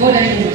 Por años.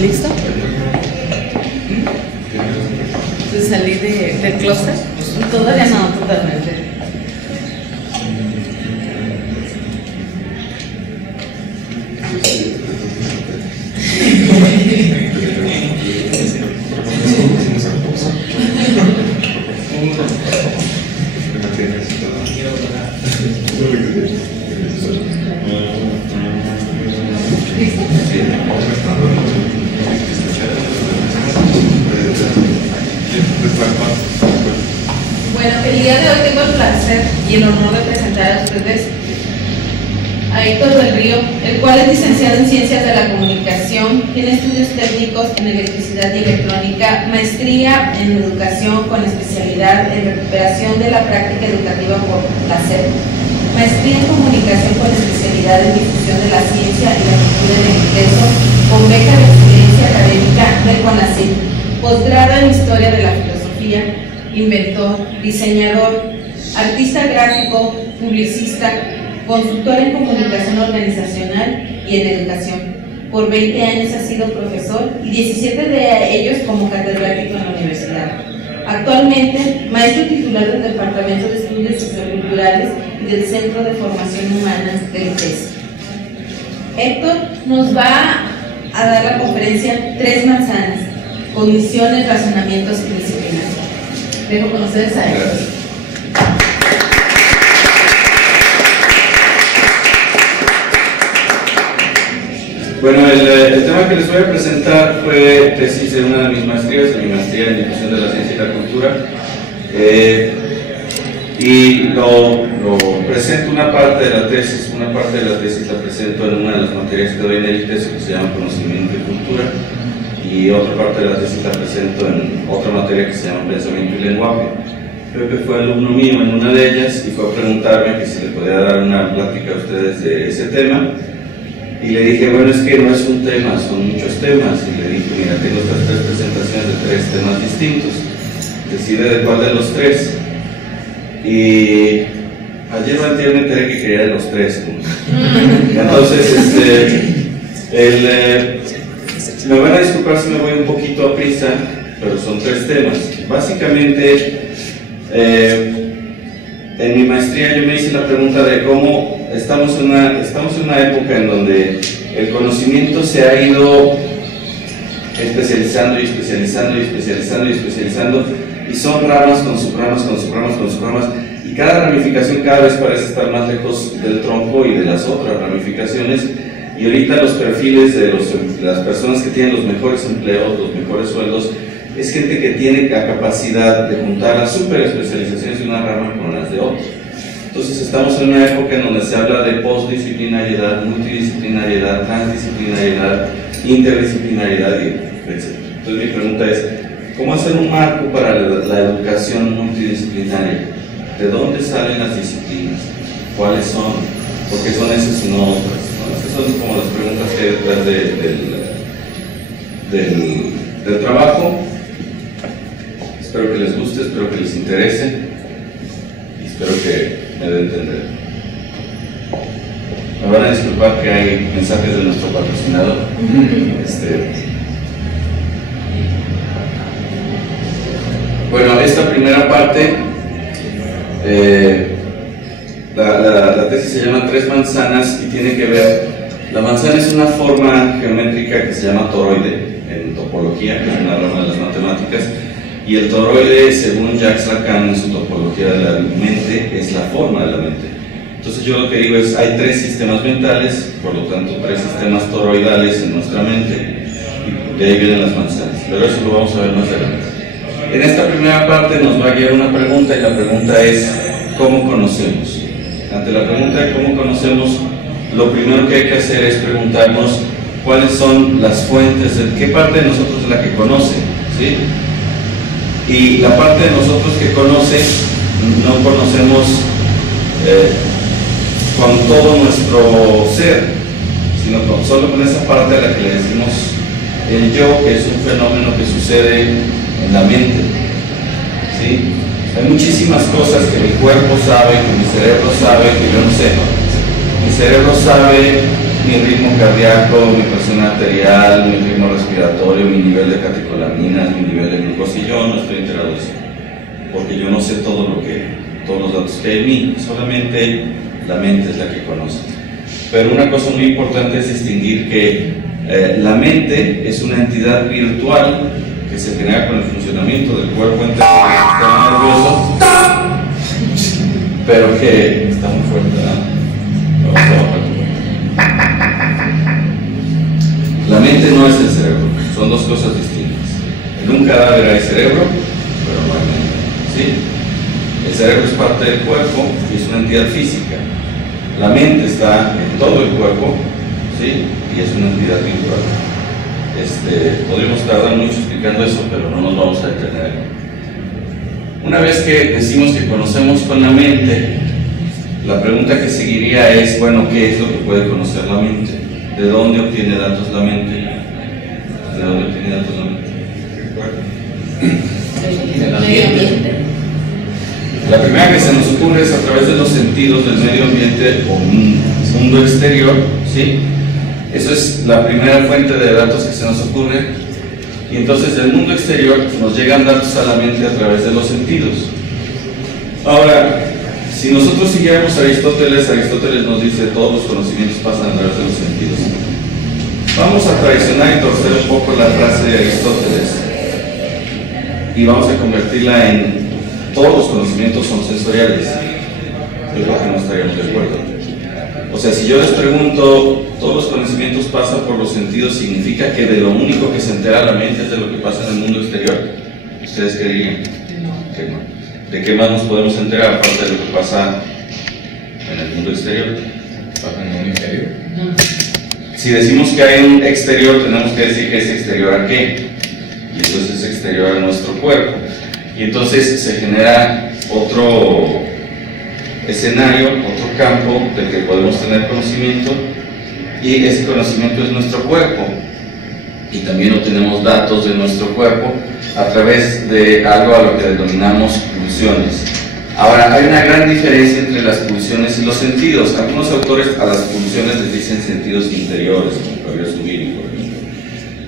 ¿Listo? Entonces salí del closet. Todavía no, totalmente. Bueno, el día de hoy tengo el placer y el honor de presentar a ustedes a Héctor del Río, el cual es licenciado en Ciencias de la Comunicación, tiene estudios técnicos en Electricidad y Electrónica, maestría en Educación con especialidad en Recuperación de la Práctica Educativa por la SEP, maestría en Comunicación con especialidad en Difusión de la Ciencia y la Cultura en el Ingreso, con beca de excelencia académica del CONACYT, posgrado en Historia de la Filosofía, inventor, diseñador, artista gráfico, publicista, consultor en comunicación organizacional y en educación. Por 20 años ha sido profesor y 17 de ellos como catedrático en la universidad. Actualmente, maestro titular del Departamento de Estudios Socioculturales y del Centro de Formación Humana del UTES. Héctor nos va a dar la conferencia Tres Manzanas, Cogniciones, Razonamientos y Disciplinas. Dejo con ustedes a Héctor. Bueno, el tema que les voy a presentar fue tesis de una de mis maestrías, de mi maestría en Difusión de la Ciencia y la Cultura, y lo presento una parte de la tesis la presento en una de las materias que doy en el ITESO, que se llama Conocimiento y Cultura, y otra parte de la tesis la presento en otra materia que se llama Pensamiento y Lenguaje. Pepe fue alumno mío en una de ellas y fue a preguntarme que si le podía dar una plática a ustedes de ese tema. Y le dije, bueno, es que no es un tema, son muchos temas. Y le dije, mira, tengo estas tres presentaciones de tres temas distintos. Decide de cuál de los tres. Y ayer o antier me enteré que quería de los tres. Entonces, me van a disculpar si me voy un poquito a prisa, pero son tres temas. Básicamente, en mi maestría yo me hice la pregunta de cómo estamos en una época en donde el conocimiento se ha ido especializando y especializando y especializando y especializando, y son ramas con subramas con subramas con subramas, y cada ramificación cada vez parece estar más lejos del tronco y de las otras ramificaciones. Y ahorita los perfiles de las personas que tienen los mejores empleos, los mejores sueldos, es gente que tiene la capacidad de juntar las superespecializaciones de una rama con las de otra. Entonces estamos en una época en donde se habla de postdisciplinariedad, multidisciplinariedad, transdisciplinariedad, interdisciplinariedad, etc. Entonces mi pregunta es, ¿cómo hacer un marco para la educación multidisciplinaria? ¿De dónde salen las disciplinas? ¿Cuáles son? ¿Por qué son esas y no otras? ¿No? Estas son como las preguntas que hay detrás del trabajo. Espero que les guste, espero que les interese y espero que me den entender. Me van a disculpar que hay mensajes de nuestro patrocinador. Bueno, esta primera parte, la tesis se llama Tres manzanas y tiene que ver, la manzana es una forma geométrica que se llama toroide en topología, que es una rama de las matemáticas, y el toroide, según Jacques Lacan en su topología de la mente, es la forma de la mente. Entonces yo lo que digo es, hay tres sistemas mentales, por lo tanto tres sistemas toroidales en nuestra mente, y de ahí vienen las manzanas, pero eso lo vamos a ver más adelante. En esta primera parte nos va a guiar una pregunta, y la pregunta es, ¿cómo conocemos? Ante la pregunta de cómo conocemos, lo primero que hay que hacer es preguntarnos cuáles son las fuentes, qué parte de nosotros es la que conoce, ¿sí? Y la parte de nosotros que conoce, no conocemos con todo nuestro ser, sino solo con esa parte a la que le decimos el yo, que es un fenómeno que sucede en la mente, ¿sí? Hay muchísimas cosas que mi cuerpo sabe, que mi cerebro sabe, que yo no sé. Mi cerebro sabe mi ritmo cardíaco, mi presión arterial, mi ritmo respiratorio, mi nivel de catecolaminas, mi nivel de glucosa, y yo no estoy enterado de eso, porque yo no sé todos los datos que hay en mí, solamente la mente es la que conoce. Pero una cosa muy importante es distinguir que la mente es una entidad virtual que se genera con el funcionamiento del cuerpo entero, del sistema nervioso, pero que está muy fuerte, ¿no? Vamos a bajar. La mente no es el cerebro, son dos cosas distintas. En un cadáver hay cerebro, pero no hay mente, ¿sí? El cerebro es parte del cuerpo y es una entidad física. La mente está en todo el cuerpo, ¿sí? Y es una entidad virtual. Podríamos tardar mucho explicando eso, pero no nos vamos a detener. Una vez que decimos que conocemos con la mente, la pregunta que seguiría es, bueno, ¿qué es lo que puede conocer la mente? ¿De dónde obtiene datos la mente? ¿De dónde obtiene datos la mente? Del medio ambiente. La primera que se nos ocurre es a través de los sentidos del medio ambiente o un mundo exterior, ¿sí? Eso es la primera fuente de datos que se nos ocurre, y entonces del mundo exterior nos llegan datos a la mente a través de los sentidos. Ahora, si nosotros siguiéramos a Aristóteles nos dice todos los conocimientos pasan a través de los sentidos. Vamos a traicionar y torcer un poco la frase de Aristóteles y vamos a convertirla en todos los conocimientos son sensoriales. Yo creo que no estaríamos de acuerdo. O sea, si yo les pregunto, todos los conocimientos pasan por los sentidos, ¿significa que de lo único que se entera la mente es de lo que pasa en el mundo exterior? ¿Ustedes qué dirían? Que no. ¿De qué más nos podemos enterar aparte de lo que pasa en el mundo exterior? ¿Pasa en el mundo interior? Si decimos que hay un exterior, tenemos que decir que es exterior a qué. Y entonces es exterior a nuestro cuerpo. Y entonces se genera otro escenario, otro campo del que podemos tener conocimiento, y ese conocimiento es nuestro cuerpo. Y también obtenemos datos de nuestro cuerpo a través de algo a lo que denominamos pulsiones. Ahora, hay una gran diferencia entre las pulsiones y los sentidos. Algunos autores a las pulsiones les dicen sentidos interiores, como Javier Zubiri, por ejemplo.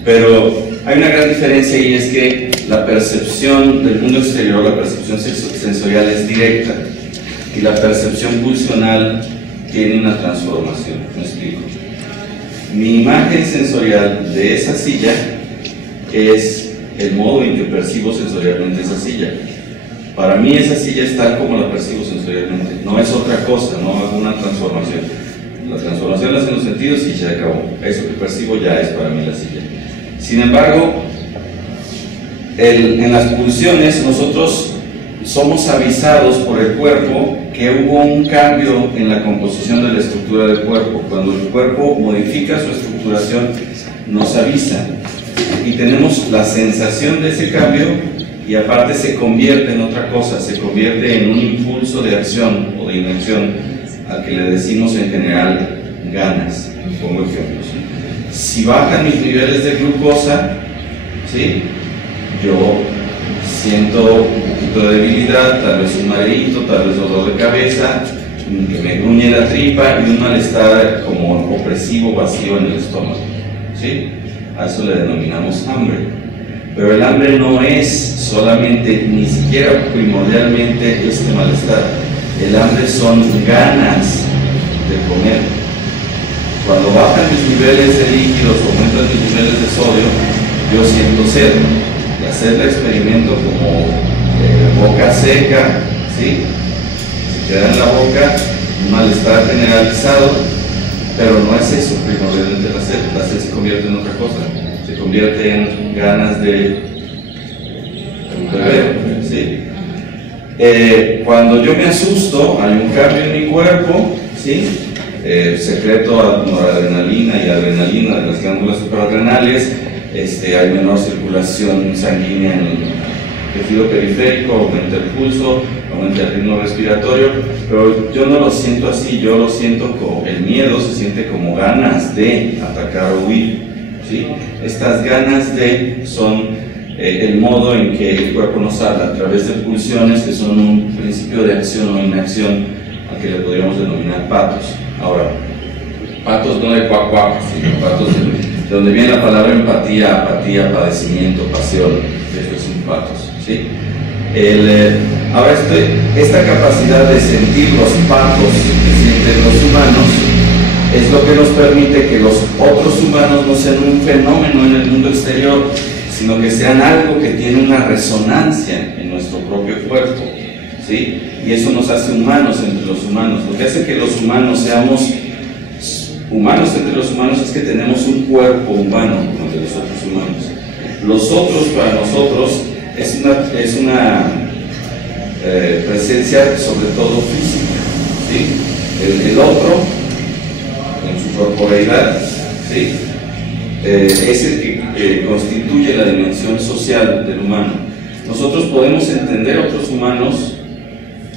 Pero hay una gran diferencia, y es que la percepción del mundo exterior, la percepción sensorial es directa, y la percepción pulsional tiene una transformación. Me explico. Mi imagen sensorial de esa silla es el modo en que percibo sensorialmente esa silla. Para mí esa silla es tal como la percibo sensorialmente, no es otra cosa, no hago una transformación. La transformación la hacen los sentidos y ya acabó. Eso que percibo ya es para mí la silla. Sin embargo, en las pulsiones nosotros somos avisados por el cuerpo que hubo un cambio en la composición de la estructura del cuerpo. Cuando el cuerpo modifica su estructuración, nos avisa y tenemos la sensación de ese cambio, y aparte se convierte en otra cosa, se convierte en un impulso de acción o de inacción al que le decimos en general ganas. Pongo ejemplos. Si bajan mis niveles de glucosa, ¿sí? Yo siento un poquito de debilidad, tal vez un mareíto, tal vez dolor de cabeza, que me gruñe la tripa y un malestar como opresivo, vacío en el estómago, ¿sí? A eso le denominamos hambre. Pero el hambre no es solamente, ni siquiera primordialmente este malestar. El hambre son ganas de comer. Cuando bajan mis niveles de líquidos, aumentan mis niveles de sodio, yo siento sed. La sed la experimento como boca seca, ¿sí? Se queda en la boca, un malestar generalizado, pero no es eso primordialmente la sed. La sed se convierte en otra cosa, se convierte en ganas de beber, ¿sí? Cuando yo me asusto, hay un cambio en mi cuerpo, ¿sí? Secreto a noradrenalina y adrenalina de las glándulas suprarrenales, hay menor circulación sanguínea en el tejido periférico, aumenta el pulso, aumenta el ritmo respiratorio, pero yo no lo siento así, yo lo siento como el miedo, se siente como ganas de atacar o huir, ¿sí? Estas ganas de son el modo en que el cuerpo nos habla a través de pulsiones que son un principio de acción o inacción al que le podríamos denominar patos. Ahora, patos no de cuac cuac, sino patos de donde viene la palabra empatía, apatía, padecimiento, pasión. Eso es un patos, ¿sí? Ahora, esta capacidad de sentir los patos que sienten los humanos es lo que nos permite que los otros humanos no sean un fenómeno en el mundo exterior, sino que sean algo que tiene una resonancia en nuestro propio cuerpo, ¿sí? Y eso nos hace humanos entre los humanos. Lo que hace que los humanos seamos humanos entre los humanos es que tenemos un cuerpo humano como el de los otros humanos. Los otros para nosotros es una presencia sobre todo física, ¿sí? El otro en su corporeidad, ¿sí? Es el que constituye la dimensión social del humano. Nosotros podemos entender a otros humanos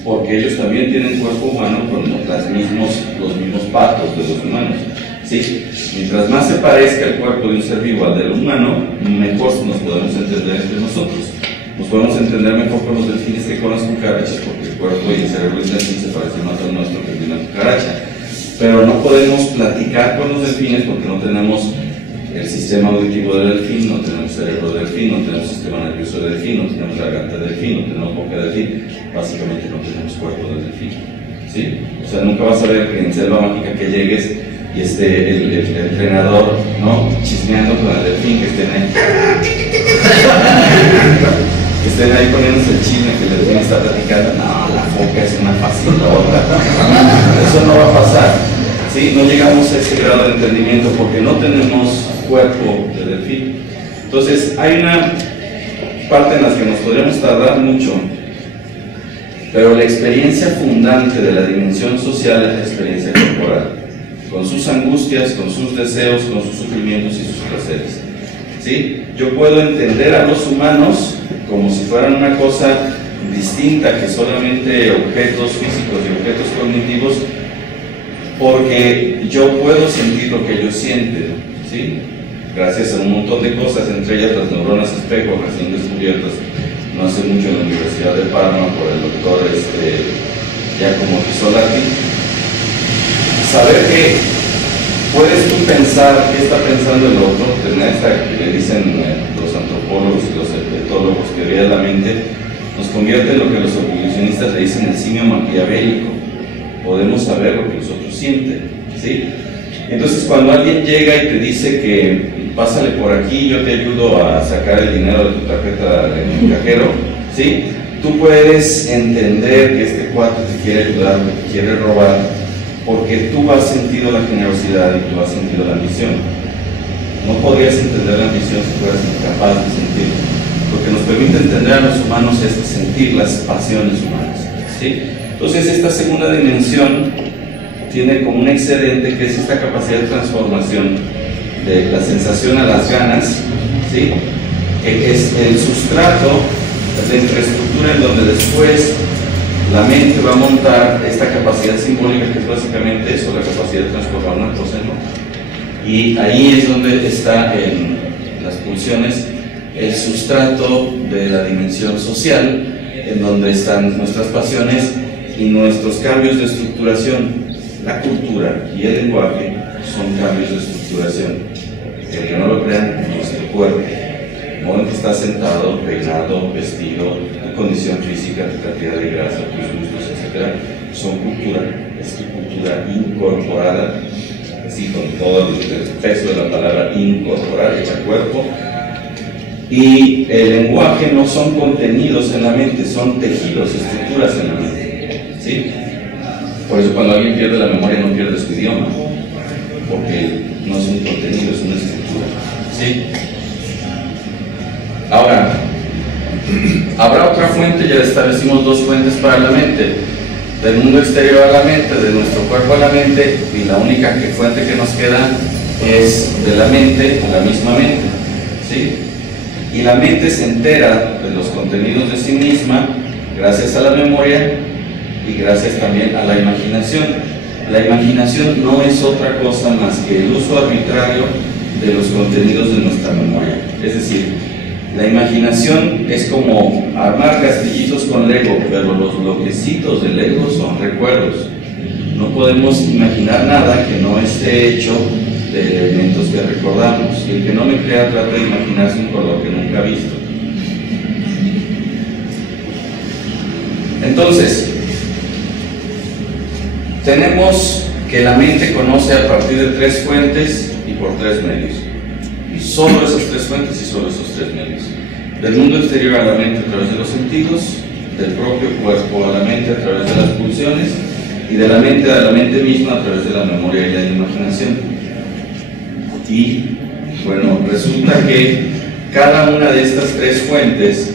porque ellos también tienen cuerpo humano con los mismos patos de los humanos, ¿sí? Mientras más se parezca el cuerpo de un ser vivo al del humano, mejor nos podemos entender entre nosotros. Nos podemos entender mejor con los delfines que con las cucarachas, porque el cuerpo y el cerebro del delfín se parecen más al nuestro que el de una cucaracha. Pero no podemos platicar con los delfines porque no tenemos el sistema auditivo del delfín, no tenemos cerebro del delfín, no tenemos sistema nervioso del delfín, no tenemos garganta del delfín, no tenemos boca del delfín, básicamente no tenemos cuerpo del delfín, ¿sí? O sea, nunca vas a ver que en Selva Mágica que llegues y el entrenador, ¿no?, chismeando con el delfín, que estén ahí poniéndose el chisme que el delfín está platicando. No, la foca es una facilota. Eso no va a pasar, ¿sí? No llegamos a ese grado de entendimiento porque no tenemos cuerpo de delfín. Entonces, hay una parte en la que nos podríamos tardar mucho, pero la experiencia fundante de la dimensión social es la experiencia corporal, con sus angustias, con sus deseos, con sus sufrimientos y sus placeres, ¿sí? Yo puedo entender a los humanos como si fueran una cosa distinta que solamente objetos físicos y objetos cognitivos, porque yo puedo sentir lo que ellos sienten, ¿sí? Gracias a un montón de cosas, entre ellas las neuronas espejo recién descubiertas no hace mucho en la Universidad de Parma por el doctor Giacomo Pisolati. Saber que puedes tú pensar qué está pensando el otro, tener esta que le dicen los antropólogos y los etólogos teoría de la mente, nos convierte en lo que los evolucionistas le dicen el simio maquiavélico. Podemos saber lo que los otros sienten, ¿sí? Entonces, cuando alguien llega y te dice que pásale por aquí, yo te ayudo a sacar el dinero de tu tarjeta en el cajero, ¿sí? Tú puedes entender que este cuate te quiere ayudar, que te quiere robar, porque tú has sentido la generosidad y tú has sentido la ambición. No podrías entender la ambición si fueras incapaz de sentirlo. Lo que nos permite entender a los humanos es sentir las pasiones humanas, ¿sí? Entonces, esta segunda dimensión tiene como un excedente que es esta capacidad de transformación de la sensación a las ganas, ¿sí? Que es el sustrato, la infraestructura en donde después la mente va a montar esta capacidad simbólica que es básicamente eso, la capacidad de transformar una cosa en otra. Y ahí es donde está en las pulsiones el sustrato de la dimensión social, en donde están nuestras pasiones y nuestros cambios de estructuración. La cultura y el lenguaje son cambios de estructuración. El que no lo crean, nuestro cuerpo, el momento que está sentado, peinado, vestido, tu condición física, tu cantidad de grasa, tus gustos, etc., son cultura, es tu cultura incorporada, así con todo el peso de la palabra incorporar, hecha cuerpo. Y el lenguaje no son contenidos en la mente, son tejidos, estructuras en la mente, ¿sí? Por eso cuando alguien pierde la memoria no pierde su idioma, porque no es un contenido, es una estructura, ¿sí? Ahora, habrá otra fuente, ya establecimos dos fuentes para la mente, del mundo exterior a la mente, de nuestro cuerpo a la mente, y la única fuente que nos queda es de la mente a la misma mente, ¿sí? Y la mente se entera de los contenidos de sí misma gracias a la memoria y gracias también a la imaginación. La imaginación no es otra cosa más que el uso arbitrario de los contenidos de nuestra memoria. Es decir, la imaginación es como armar castillitos con Lego, pero los bloquecitos de Lego son recuerdos. No podemos imaginar nada que no esté hecho de elementos que recordamos. Y el que no me crea trata de imaginarse un color que nunca ha visto. Entonces, tenemos que la mente conoce a partir de tres fuentes y por tres medios. Y solo esas tres fuentes y solo esos tres medios. Del mundo exterior a la mente a través de los sentidos, del propio cuerpo a la mente a través de las pulsiones y de la mente a la mente misma a través de la memoria y la imaginación. Y bueno, resulta que cada una de estas tres fuentes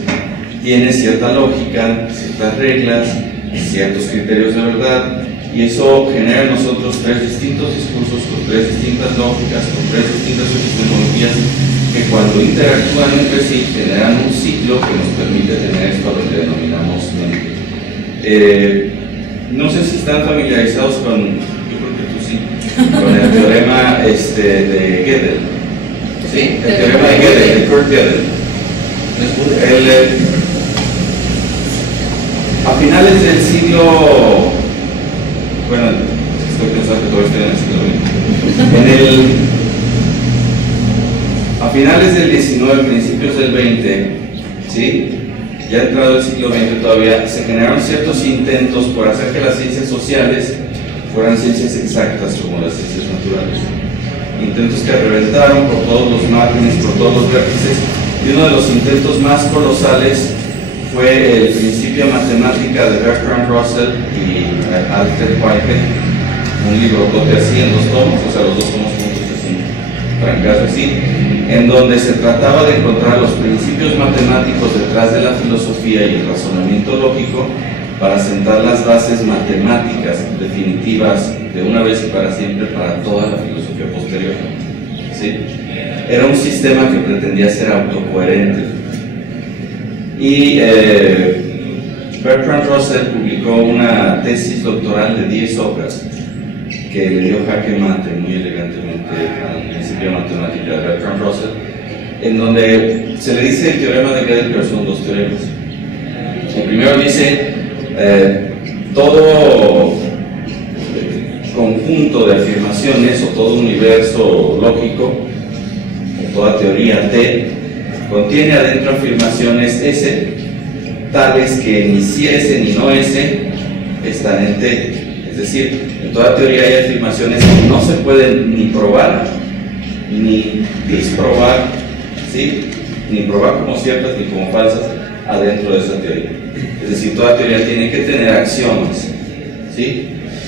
tiene cierta lógica, ciertas reglas, ciertos criterios de verdad, y eso genera en nosotros tres distintos discursos con tres distintas lógicas, con tres distintas epistemologías que cuando interactúan entre sí generan un ciclo que nos permite tener esto lo que denominamos mente. No sé si están familiarizados con, yo creo que tú sí, con el teorema de Gödel. ¿Sí? El teorema de Gödel, de Kurt Gödel. A finales del siglo, bueno, estoy pensando que todavía estoy en el siglo XX. A finales del 19, principios del 20, ¿sí? Ya entrado el siglo XX todavía, se generaron ciertos intentos por hacer que las ciencias sociales fueran ciencias exactas como las ciencias naturales. Intentos que reventaron por todos los márgenes, por todos los vértices, y uno de los intentos más colosales fue el Principia Matemática de Bertrand Russell y Alfred Whitehead, un librotote así en dos tomos, o sea, los dos tomos juntos así, trancazo así, en donde se trataba de encontrar los principios matemáticos detrás de la filosofía y el razonamiento lógico para sentar las bases matemáticas definitivas de una vez y para siempre para toda la filosofía posterior. ¿Sí? Era un sistema que pretendía ser autocoherente. Y Bertrand Russell publicó una tesis doctoral de 10 hojas que le dio jaque mate muy elegantemente al principio matemática de Bertrand Russell, en donde se le dice el teorema de Gödel, pero son dos teoremas. El primero dice todo conjunto de afirmaciones o todo universo lógico o toda teoría T contiene adentro afirmaciones S tales que ni si S ni no S están en T. Es decir, en toda teoría hay afirmaciones que no se pueden ni probar ni disprobar, ¿sí? Ni probar como ciertas ni como falsas adentro de esa teoría. Es decir, toda teoría tiene que tener axiomas, ¿sí?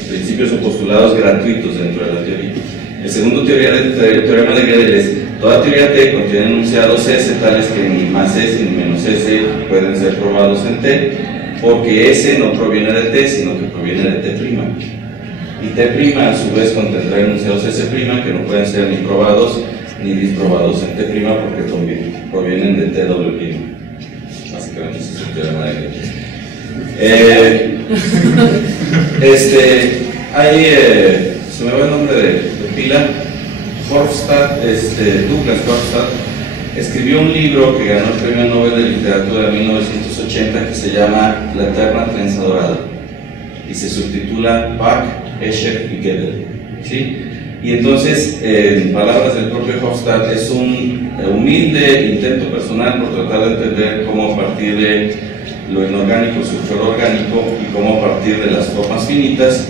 Principios o postulados gratuitos dentro de la teoría. El segundo teorema de Gödel es: toda teoría T contiene enunciados S tales que ni más S ni menos S pueden ser probados en T, porque S no proviene de T, sino que proviene de T'. Y T' a su vez contendrá enunciados S' que no pueden ser ni probados ni disprobados en T' porque provienen de T'. Básicamente ese es el teorema de Gödel. Se me va el nombre de pila. Hofstad, Douglas Hofstad, escribió un libro que ganó el Premio Nobel de Literatura en 1980 que se llama La Eterna Trenza Dorada y se subtitula Bach, Escher y Gödel, ¿sí? Y entonces, en palabras del propio Hofstad, es un humilde intento personal por tratar de entender cómo a partir de lo inorgánico surge lo orgánico y cómo a partir de las formas finitas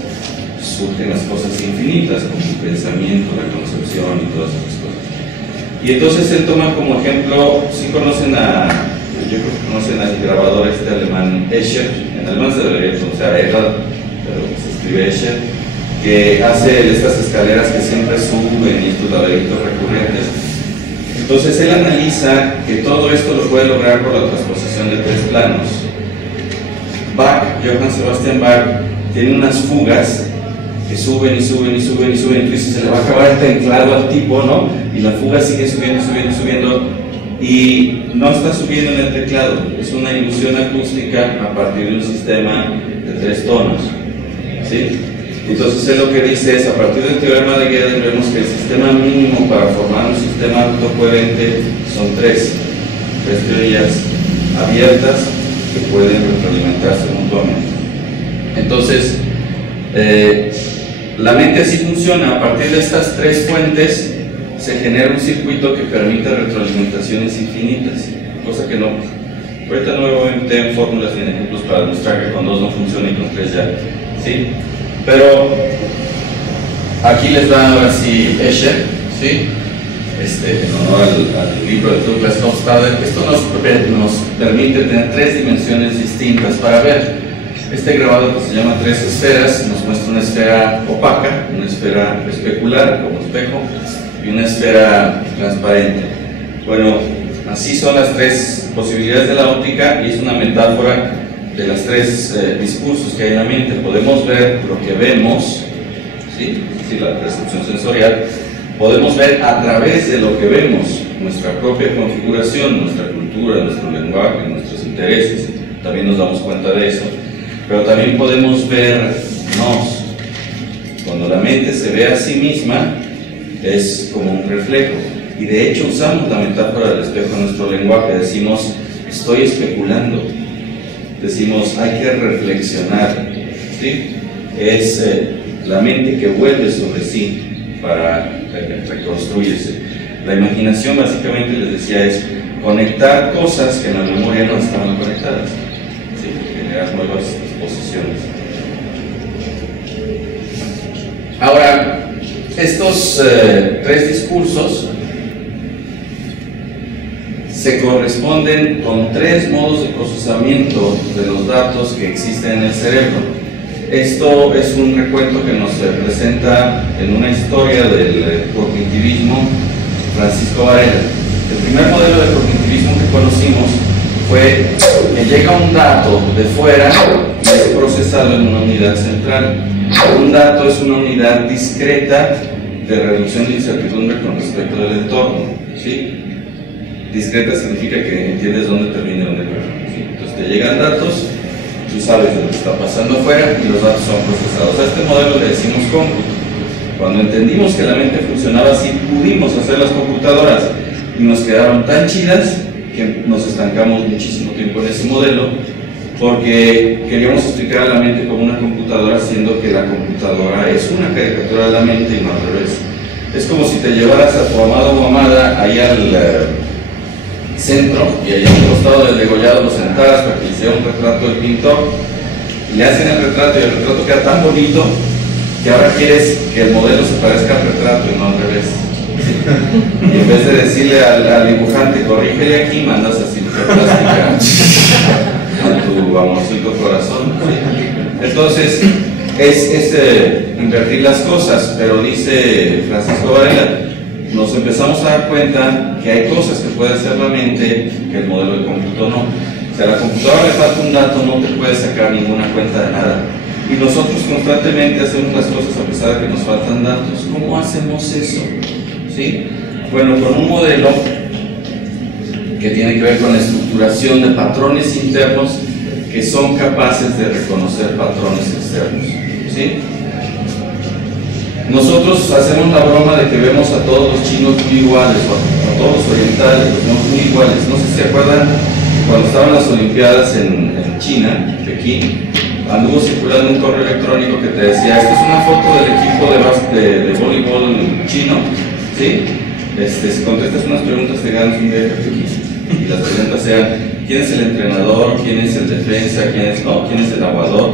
surgen las cosas infinitas, como el pensamiento, la concepción y todas esas cosas. Y entonces él toma como ejemplo, si conocen yo creo que conocen al grabador alemán Escher, en alemán se debería pronunciar Edward, pero se escribe Escher, que hace estas escaleras que siempre suben y estos laberintos recurrentes. Entonces él analiza que todo esto lo puede lograr por la transposición de tres planos. Johann Sebastian Bach, tiene unas fugas que suben y suben y suben y suben, entonces se le va a acabar el teclado al tipo, ¿no? Y la fuga sigue subiendo y subiendo y subiendo, y no está subiendo en el teclado, es una ilusión acústica a partir de un sistema de tres tonos, ¿sí? Entonces él lo que dice es, a partir del teorema de Gödel vemos que el sistema mínimo para formar un sistema autocoherente son tres teorías abiertas que pueden retroalimentarse mutuamente. Entonces, la mente así funciona. A partir de estas tres fuentes se genera un circuito que permite retroalimentaciones infinitas, cosa que no. Ahorita no me voy a meter en fórmulas ni en ejemplos para demostrar que con dos no funciona y con tres ya, ¿sí? Pero aquí les da ahora sí Escher, ¿sí? En honor al libro de Douglas Hofstad. Esto nos permite tener tres dimensiones distintas para ver. Este grabado que se llama Tres Esferas nos muestra una esfera opaca, una esfera especular como espejo y una esfera transparente. Bueno, así son las tres posibilidades de la óptica y es una metáfora de las tres discursos que hay en la mente. Podemos ver lo que vemos, ¿sí? La percepción sensorial. Podemos ver a través de lo que vemos nuestra propia configuración, nuestra cultura, nuestro lenguaje, nuestros intereses. También nos damos cuenta de eso. Pero también podemos vernos. Cuando la mente se ve a sí misma, es como un reflejo. Y de hecho usamos la metáfora del espejo en nuestro lenguaje. Decimos, estoy especulando. Decimos, hay que reflexionar, ¿sí? Es la mente que vuelve sobre sí para reconstruirse. La imaginación, básicamente, les decía, es conectar cosas que en la memoria no estaban conectadas, ¿sí? Generar nuevas disposiciones. Ahora, estos tres discursos se corresponden con tres modos de procesamiento de los datos que existen en el cerebro. Esto es un recuento que nos presenta en una historia del cognitivismo Francisco Varela. El primer modelo de cognitivismo que conocimos fue que llega un dato de fuera y es procesado en una unidad central. Un dato es una unidad discreta de reducción de incertidumbre con respecto del entorno, ¿sí? Discreta significa que entiendes dónde termina y dónde acaba, ¿sí? Entonces te llegan datos, tú sabes lo que está pasando afuera y los datos son procesados. A este modelo le decimos cómputo. Cuando entendimos que la mente funcionaba así, pudimos hacer las computadoras y nos quedaron tan chidas que nos estancamos muchísimo tiempo en ese modelo porque queríamos explicar a la mente como una computadora, siendo que la computadora es una caricatura de la mente y no al revés. Es como si te llevaras a tu amado o amada ahí al centro y allá al costado del degollado lo sentaras para que le hiciera un retrato del pintor y le hacen el retrato y el retrato queda tan bonito que ahora quieres que el modelo se parezca al retrato y no al revés. Y en vez de decirle al dibujante, corrígele aquí, mandas a cirugía plástica a tu amorcito corazón, ¿sí? Entonces es invertir las cosas, pero dice Francisco Varela, nos empezamos a dar cuenta que hay cosas que puede hacer la mente que el modelo de cómputo no. Si a la computadora le falta un dato, no te puede sacar ninguna cuenta de nada. Y nosotros constantemente hacemos las cosas a pesar de que nos faltan datos. ¿Cómo hacemos eso? ¿Sí? Bueno, con un modelo que tiene que ver con la estructuración de patrones internos que son capaces de reconocer patrones externos, ¿sí? Nosotros hacemos la broma de que vemos a todos los chinos muy iguales, o a todos los orientales los vemos muy iguales. No sé si se acuerdan, cuando estaban las Olimpiadas en China, en Pekín, anduvo circulando un correo electrónico que te decía: esta es una foto del equipo de voleibol chino, ¿sí? Si contestas unas preguntas te ganas un viaje a Pekín. Y las preguntas eran: ¿quién es el entrenador? ¿Quién es el defensa? ¿Quién es el aguador?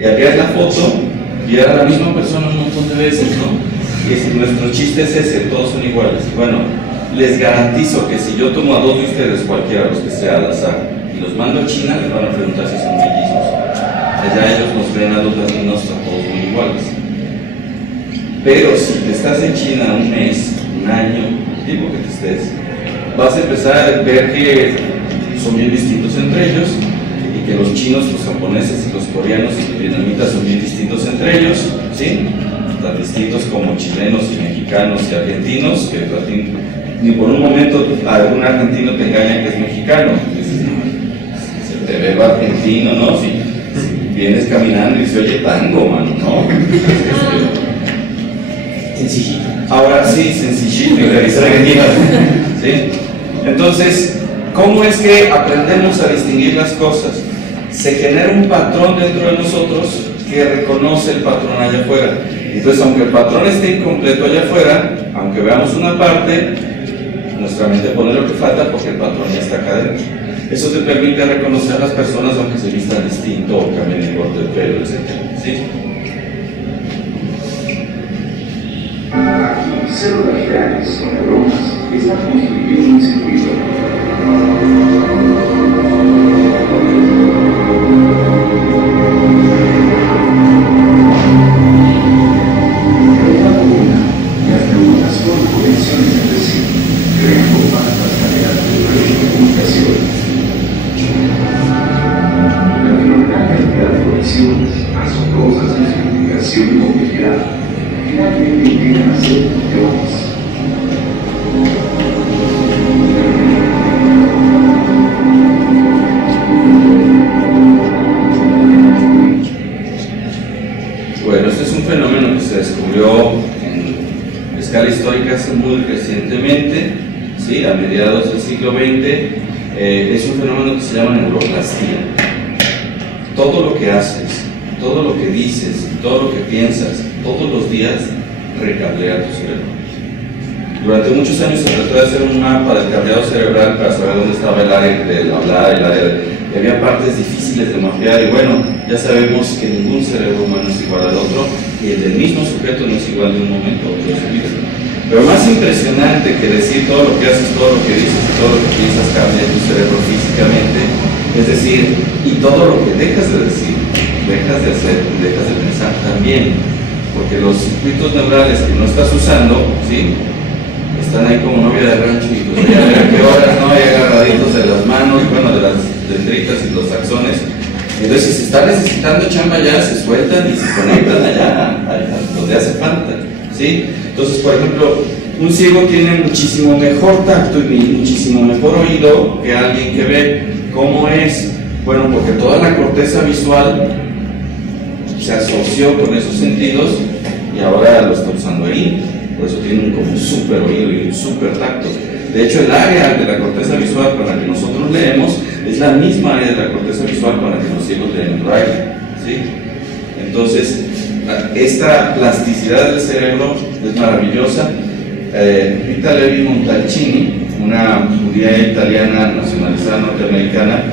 Y había la foto y era la misma persona un montón de veces, ¿no? Y nuestro chiste es ese: todos son iguales. Bueno, les garantizo que si yo tomo a dos de ustedes, cualquiera, los que sea al azar, y los mando a China, les van a preguntar si son mellizos. Allá ellos nos ven a los latinos a todos muy iguales. Pero si estás en China un mes, un año, el tiempo que te estés, vas a empezar a ver que son bien distintos entre ellos, y que los chinos, los japoneses y los coreanos y los vietnamitas son bien distintos entre ellos, ¿sí? Tan distintos como chilenos y mexicanos y argentinos, que ni por un momento algún argentino te engaña que es mexicano. Dices: no, se te ve argentino, ¿no? Si vienes caminando y se oye tango, mano, ¿no? Sencillito. Ahora sí, sencillito y realizar ¿sí? Entonces, ¿cómo es que aprendemos a distinguir las cosas? Se genera un patrón dentro de nosotros que reconoce el patrón allá afuera. Entonces, aunque el patrón esté incompleto allá afuera, aunque veamos una parte, nuestra mente pone lo que falta porque el patrón ya está acá dentro. Eso te permite reconocer a las personas aunque se vistan distinto o cambien el corte de pelo, etc. ¿Sí? Células reales con neuronas están construyendo un circuito. Las neuronas forman conexiones entre sí, creando vastas cadenas de comunicación. La fenomenal cantidad de conexiones, asombrosas en su investigación y complejidad, finalmente llegan a ser millones. Bueno, este es un fenómeno que se descubrió en escala histórica hace muy recientemente, ¿sí? A mediados del siglo XX. Es un fenómeno que se llama neuroplastía. Todo lo que haces, todo lo que dices, todo lo que piensas, todos los días recablea tu cerebro. Durante muchos años se trató de hacer un mapa del cableado cerebral para saber dónde estaba el área del hablar, el área y había partes difíciles de mapear, y bueno, ya sabemos que ningún cerebro humano es igual al otro, y el del mismo sujeto no es igual de un momento a otro de su vida. Pero más impresionante que decir todo lo que haces, todo lo que dices y todo lo que piensas cambia tu cerebro físicamente, es decir, y todo lo que dejas de decir, dejas de hacer, dejas de pensar también, porque los circuitos neurales que no estás usando, ¿sí? Están ahí como novia de rancho y pues ya a ver a qué horas, ¿no? Hay agarraditos de las manos, bueno, de las dendritas y los axones. Entonces, si se está necesitando chamba ya, se sueltan y se conectan allá, donde hace falta, ¿sí? Entonces, por ejemplo, un ciego tiene muchísimo mejor tacto y muchísimo mejor oído que alguien que ve. ¿Cómo es? Bueno, porque toda la corteza visual se asoció con esos sentidos y ahora lo está usando ahí. Por eso tiene un como súper oído y un súper tacto. De hecho, el área de la corteza visual con la que nosotros leemos es la misma área de la corteza visual con la que los ciegos leen braille, ¿sí? Entonces, esta plasticidad del cerebro es maravillosa. Rita Levi Montalcini, una judía italiana nacionalizada norteamericana,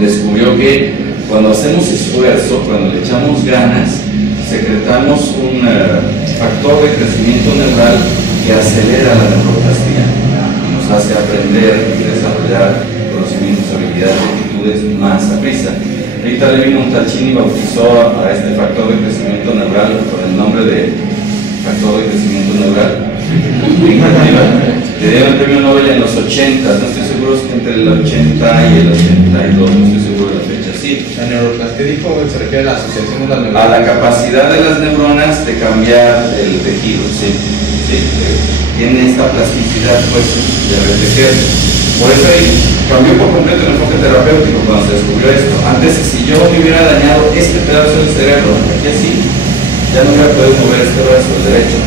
descubrió que cuando hacemos esfuerzo, cuando le echamos ganas, secretamos un factor de crecimiento neural que acelera la neuroplastía y nos hace aprender y desarrollar conocimientos, habilidades y actitudes más a prisa. Rita Levi Montalcini bautizó a este factor de crecimiento neural con el nombre de factor de crecimiento neural. Le dieron el premio Nobel en los 80, no estoy seguro si entre el 80 y el 82, no estoy seguro de la fecha. Sí. La neuroplastía se refiere a la asociación de las neuronas. A la capacidad de las neuronas de cambiar el tejido, sí. Sí, tiene esta plasticidad, pues, de retejer. Por eso ahí cambió por completo el enfoque terapéutico cuando se descubrió esto. Antes, si yo me hubiera dañado este pedazo del cerebro, aquí así, ya no hubiera podido mover este brazo, el derecho.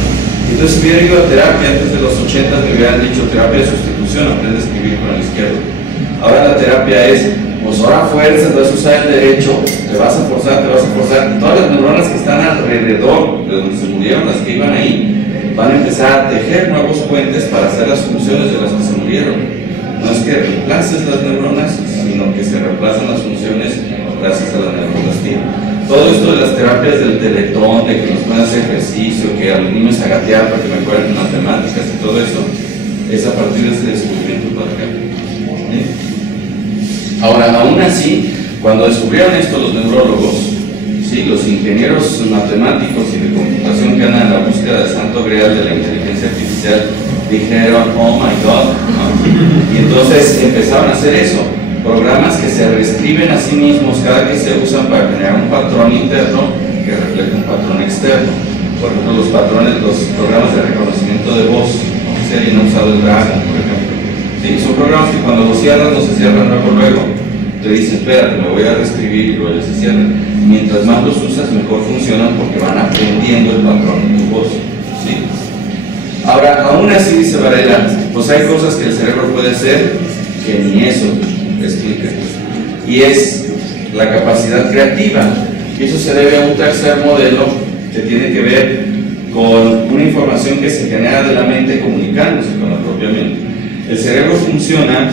Entonces, si hubiera ido a terapia antes de los 80, me hubieran dicho terapia de sustitución, aprende a escribir con el izquierdo. Ahora la terapia es, pues ahora fuerzas, vas a usar el derecho, te vas a forzar, y todas las neuronas que están alrededor de donde se murieron, las que iban ahí, van a empezar a tejer nuevos puentes para hacer las funciones de las que se murieron. No es que reemplaces las neuronas, sino que se reemplazan las funciones gracias a la neuroplastía. Todo esto de las terapias del teletón, de que nos pueden hacer ejercicio, que a los niños a gatear para que mejoren matemáticas y todo eso, es a partir de ese descubrimiento patriarcal. Ahora, aún así, cuando descubrieron esto los neurólogos, ¿sí? Los ingenieros matemáticos y de computación que andan en la búsqueda del santo grial de la inteligencia artificial, dijeron, oh my god, ¿no? Y entonces empezaron a hacer eso, programas que se reescriben a sí mismos cada que se usan para generar un patrón interno que refleja un patrón externo. Por ejemplo, los programas de reconocimiento de voz, no sé si alguien ha usado el Dragon, por ejemplo. Sí, son programas que cuando los cierras no se cierran luego. Te dicen, espérate, me voy a reescribir y luego se cierran. Mientras más los usas, mejor funcionan porque van aprendiendo el patrón de tu voz. ¿Sí? Ahora, aún así, dice Varela, pues hay cosas que el cerebro puede hacer que ni eso explica. Y es la capacidad creativa. Y eso se debe a un tercer modelo que tiene que ver con una información que se genera de la mente comunicándose con la propia mente. El cerebro funciona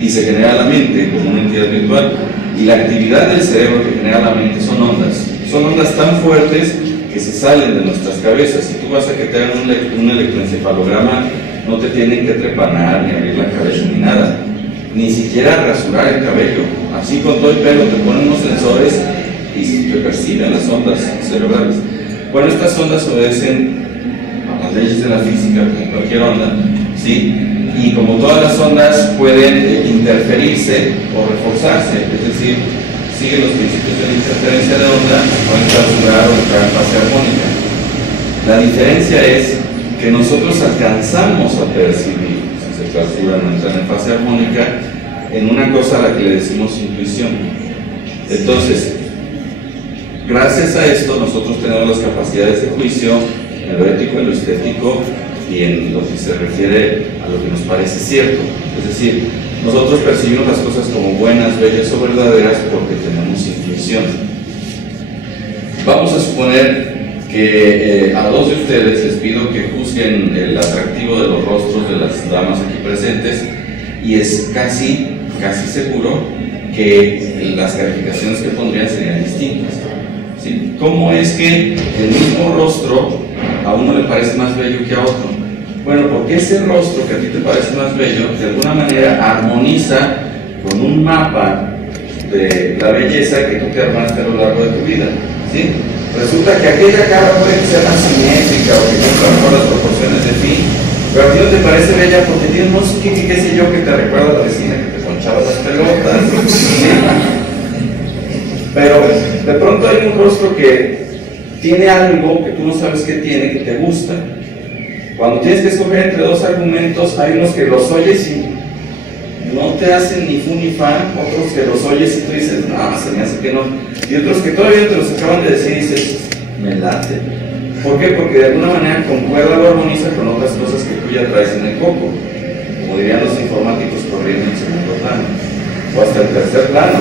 y se genera la mente como una entidad virtual. Y la actividad del cerebro que genera la mente son ondas. Son ondas tan fuertes que se salen de nuestras cabezas. Si tú vas a que te hagan un electroencefalograma, no te tienen que trepanar, ni abrir la cabeza, ni nada. Ni siquiera rasurar el cabello. Así con todo el pelo te ponen unos sensores y te perciben las ondas cerebrales. Bueno, estas ondas obedecen a las leyes de la física, como cualquier onda, ¿sí? Y como todas las ondas pueden interferirse o reforzarse, es decir, siguen los principios de la interferencia de onda, pueden clausurar o entrar en fase armónica. La diferencia es que nosotros alcanzamos a percibir, si se clausuran o entran en fase armónica, en una cosa a la que le decimos intuición. Entonces, gracias a esto nosotros tenemos las capacidades de juicio en lo ético, en lo estético y en lo que se refiere a lo que nos parece cierto. Es decir, nosotros percibimos las cosas como buenas, bellas o verdaderas porque tenemos intuición. Vamos a suponer que a dos de ustedes les pido que juzguen el atractivo de los rostros de las damas aquí presentes y es casi seguro que las calificaciones que pondrían serían distintas. ¿Sí? ¿Cómo es que el mismo rostro a uno le parece más bello que a otro? Bueno, porque ese rostro que a ti te parece más bello, de alguna manera armoniza con un mapa de la belleza que tú te armaste a lo largo de tu vida. ¿Sí? Resulta que aquella cara puede ser más simétrica o que cumpla mejor las proporciones de ti, pero a ti no te parece bella porque tiene unos qué sé yo que te recuerda a la vecina que te ponchaba las pelotas. ¿Sí? Pero de pronto hay un rostro que tiene algo que tú no sabes que tiene, que te gusta. Cuando tienes que escoger entre dos argumentos, hay unos que los oyes y no te hacen ni fu ni fa, otros que los oyes y tú dices, no, se me hace que no, y otros que todavía te los acaban de decir y dices, me late. ¿Por qué? Porque de alguna manera concuerda o armoniza con otras cosas que tú ya traes en el coco, como dirían los informáticos corriendo en segundo plano, o hasta el tercer plano,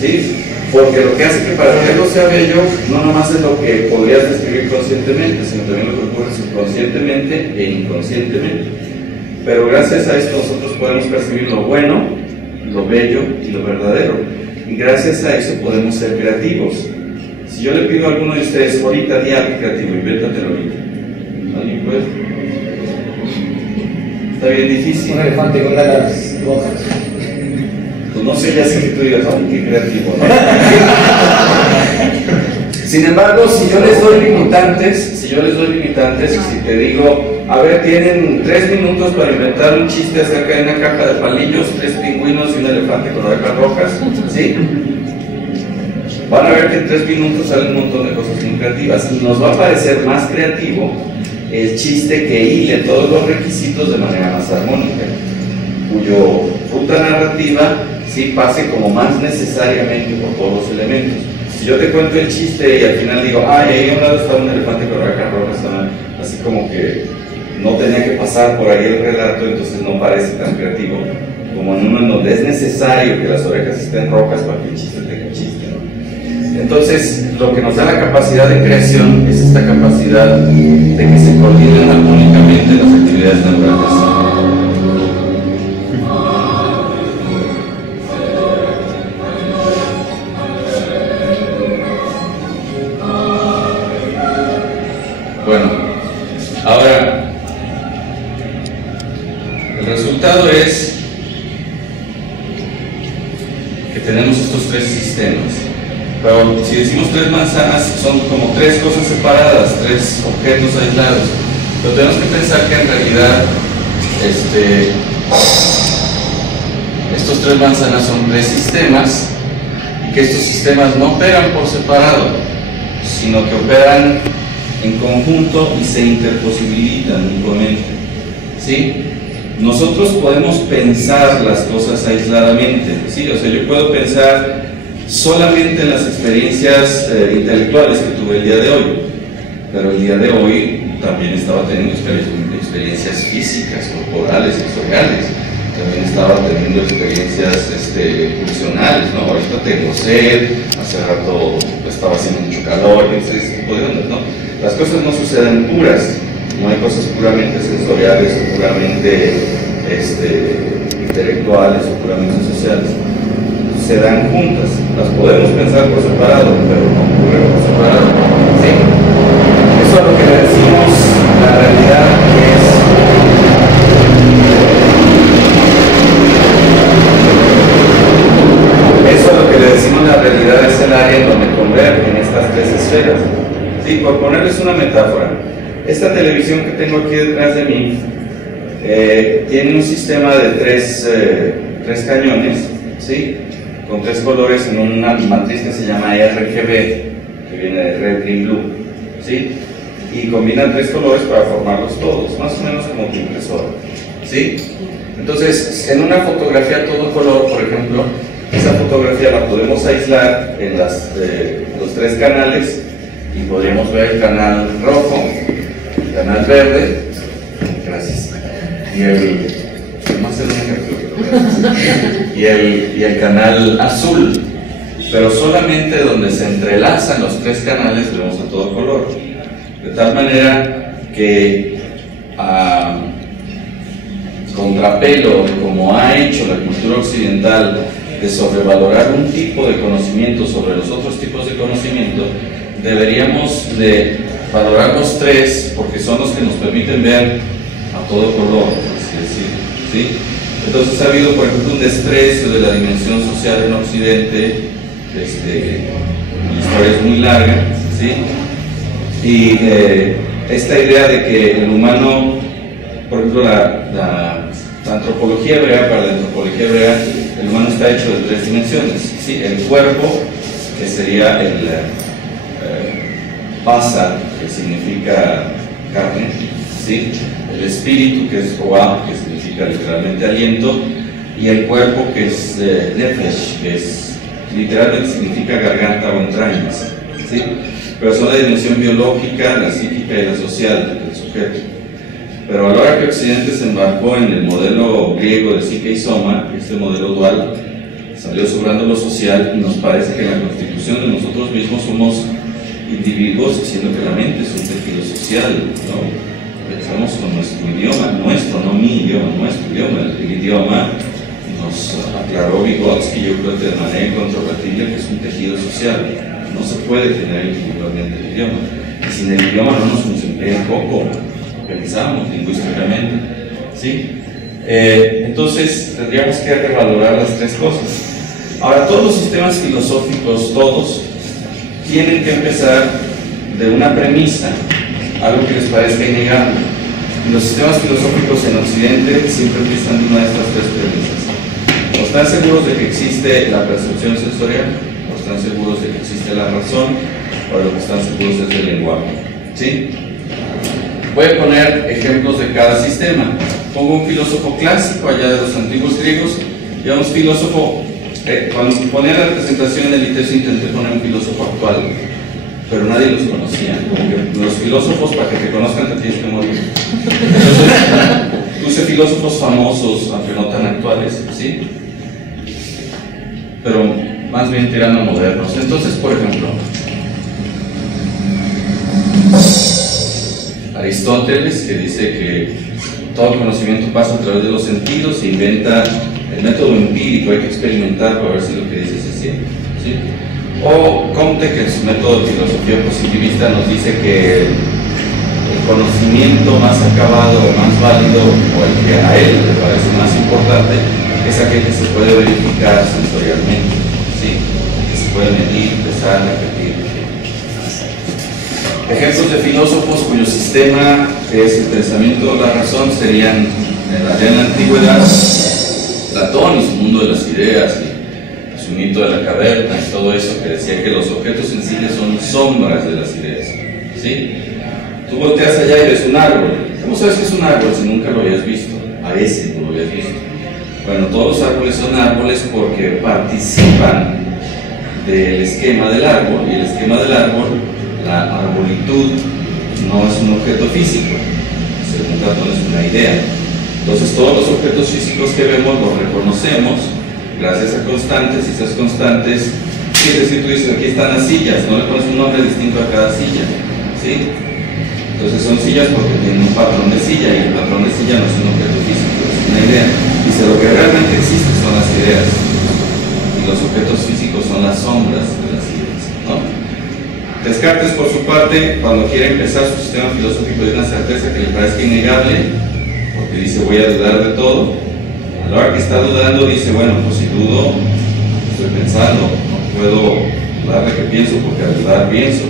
¿sí? Porque lo que hace que para que algo sea bello no nomás es lo que podrías describir conscientemente, sino también lo que ocurre subconscientemente e inconscientemente. Pero gracias a esto nosotros podemos percibir lo bueno, lo bello y lo verdadero. Y gracias a eso podemos ser creativos. Si yo le pido a alguno de ustedes, ahorita di algo creativo, invéntatelo ahorita. ¿Alguien puede? Está bien difícil. Un elefante con alas rojas. Pues no sé, ya sé que tú digas, ¡ay, qué creativo! ¿No? Sin embargo, si yo les doy limitantes, si te digo, a ver, tienen 3 minutos para inventar un chiste acerca de una caja de palillos, 3 pingüinos y un elefante con orejas rojas, ¿sí? Van a ver que en 3 minutos salen un montón de cosas muy creativas y nos va a parecer más creativo el chiste que hile todos los requisitos de manera más armónica, cuyo ruta narrativa sí pase como más necesariamente por todos los elementos. Si yo te cuento el chiste y al final digo, ahí a un lado estaba un elefante con orejas rojas, así como que no tenía que pasar por ahí el relato, entonces no parece tan creativo como en uno en donde es necesario que las orejas estén rojas para que el chiste tenga chiste, ¿no? Entonces, lo que nos da la capacidad de creación es esta capacidad de que se coordinen armónicamente las actividades neurales. Bueno, ahora el resultado es que tenemos estos tres sistemas, pero si decimos tres manzanas son como tres cosas separadas, tres objetos aislados, pero tenemos que pensar que en realidad estos tres manzanas son tres sistemas y que estos sistemas no operan por separado, sino que operan en conjunto y se interposibilitan mutuamente, ¿sí? Nosotros podemos pensar las cosas aisladamente, ¿sí? O sea, yo puedo pensar solamente en las experiencias intelectuales que tuve el día de hoy, pero el día de hoy también estaba teniendo experiencias físicas, corporales, sensoriales, también estaba teniendo experiencias funcionales, ¿no? Ahorita tengo sed, hace rato estaba haciendo mucho calor, ese tipo de ondas, ¿no? Las cosas no suceden puras, no hay cosas puramente sensoriales o puramente intelectuales o puramente sociales. Se dan juntas, las podemos pensar por separado, pero no ocurren por separado. ¿Sí? Eso es lo que le decimos la realidad que es. Eso es lo que le decimos la realidad, es el área en donde convergen estas tres esferas. Sí, por ponerles una metáfora, esta televisión que tengo aquí detrás de mí tiene un sistema de tres cañones, ¿sí? Con tres colores en una matriz que se llama RGB, que viene de Red, Green, Blue, ¿sí? Y combinan tres colores para formarlos todos, más o menos como tu impresora, ¿sí? Entonces, en una fotografía todo color, por ejemplo, esa fotografía la podemos aislar en los tres canales y podríamos ver el canal rojo, el canal verde, gracias, y el canal azul, pero solamente donde se entrelazan los tres canales vemos a todo color, de tal manera que contrapelo, como ha hecho la cultura occidental, de sobrevalorar un tipo de conocimiento sobre los otros tipos de conocimiento, deberíamos de valorar los tres porque son los que nos permiten ver a todo color, así decir, ¿sí? Entonces ha habido, por ejemplo, un desprecio de la dimensión social en Occidente, la historia es muy larga, ¿sí? Y esta idea de que el humano, por ejemplo, la antropología hebrea, para la antropología hebrea, el humano está hecho de tres dimensiones, ¿sí? El cuerpo, que sería el basa, que significa carne, ¿sí? El espíritu, que es roa, que significa literalmente aliento, y el cuerpo, que es nefesh, que es literalmente significa garganta o entrañas, ¿sí? Pero son la dimensión biológica, la psíquica y la social del sujeto. Pero a la hora que Occidente se embarcó en el modelo griego de psique y soma, este modelo dual, salió sobrando lo social y nos parece que en la constitución de nosotros mismos somos individuos, siendo que la mente es un tejido social, ¿no? Pensamos con nuestro idioma, no mi idioma, nuestro idioma. El idioma nos aclaró Vygotsky, yo creo que de manera incontrovertible, que es un tejido social. No se puede tener individualmente el idioma. Y sin el idioma no nos funciona poco, pensamos lingüísticamente, ¿sí? Entonces tendríamos que revalorar las tres cosas. Ahora, todos los sistemas filosóficos, todos, tienen que empezar de una premisa, algo que les parezca innegable. Los sistemas filosóficos en Occidente siempre empiezan de una de estas tres premisas. O están seguros de que existe la percepción sensorial, o están seguros de que existe la razón, o lo que están seguros es del lenguaje, ¿sí? Voy a poner ejemplos de cada sistema. Pongo un filósofo clásico allá de los antiguos griegos y a un filósofo, cuando ponía la representación en el ITESO intenté poner un filósofo actual, pero nadie los conocía. Como que los filósofos, para que te conozcan, te tienes que morir. Entonces, puse filósofos famosos, aunque no tan actuales, ¿sí? Pero más bien tirando a modernos. Entonces, por ejemplo, Aristóteles, que dice que todo conocimiento pasa a través de los sentidos, se inventa el método empírico, hay que experimentar para ver si lo que dice es cierto, ¿sí? O Comte, que en su método de filosofía positivista nos dice que el conocimiento más acabado, más válido, o el que a él le parece más importante, es aquel que se puede verificar sensorialmente, ¿sí? Que se puede medir, pesar, repetir. Ejemplos de filósofos cuyo sistema es el pensamiento de la razón serían en la antigüedad Platón y su mundo de las ideas y su mito de la caverna y todo eso, que decía que los objetos sensibles son sombras de las ideas, ¿sí? Tú volteas allá y ves un árbol. ¿Cómo sabes que es un árbol si nunca lo habías visto? A ese no lo habías visto. Bueno, todos los árboles son árboles porque participan del esquema del árbol, y el esquema del árbol, la arbolitud, no es un objeto físico, según Platón es una idea. Entonces todos los objetos físicos que vemos los reconocemos gracias a constantes, y esas constantes, es decir, tú dices, aquí están las sillas, no le pones un nombre distinto a cada silla, ¿sí? Entonces son sillas porque tienen un patrón de silla, y el patrón de silla no es un objeto físico, es una idea. Dice, lo que realmente existe son las ideas, y los objetos físicos son las sombras de las ideas, ¿no? Descartes, por su parte, cuando quiere empezar su sistema filosófico de una certeza que le parezca innegable, porque dice, voy a dudar de todo, a la hora que está dudando dice, bueno, pues si dudo, estoy pensando, no puedo dudar de que pienso, porque al dudar pienso.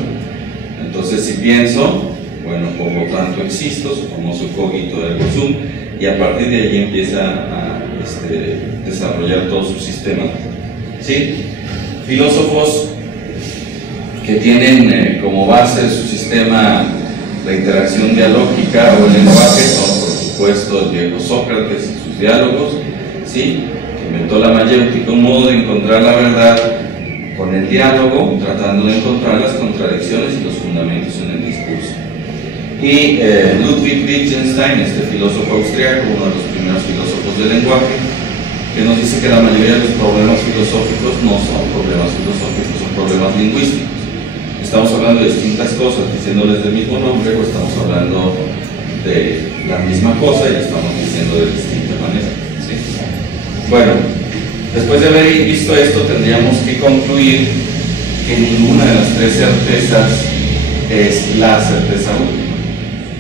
Entonces, si pienso, bueno, por lo tanto existo, su famoso cogito ergo sum, y a partir de allí empieza a desarrollar todo su sistema, ¿sí? Filósofos que tienen como base su sistema la interacción dialógica o el lenguaje son, por supuesto, el viejo Sócrates y sus diálogos, ¿sí? Que inventó la mayéutica, un modo de encontrar la verdad con el diálogo, tratando de encontrar las contradicciones y los fundamentos en el discurso. Y Ludwig Wittgenstein, este filósofo austriaco, uno de los primeros filósofos del lenguaje, que nos dice que la mayoría de los problemas filosóficos no son problemas filosóficos, son problemas lingüísticos. Estamos hablando de distintas cosas, diciéndoles del mismo nombre, o estamos hablando de la misma cosa y lo estamos diciendo de distinta manera, ¿sí? Bueno, después de haber visto esto, tendríamos que concluir que ninguna de las tres certezas es la certeza última.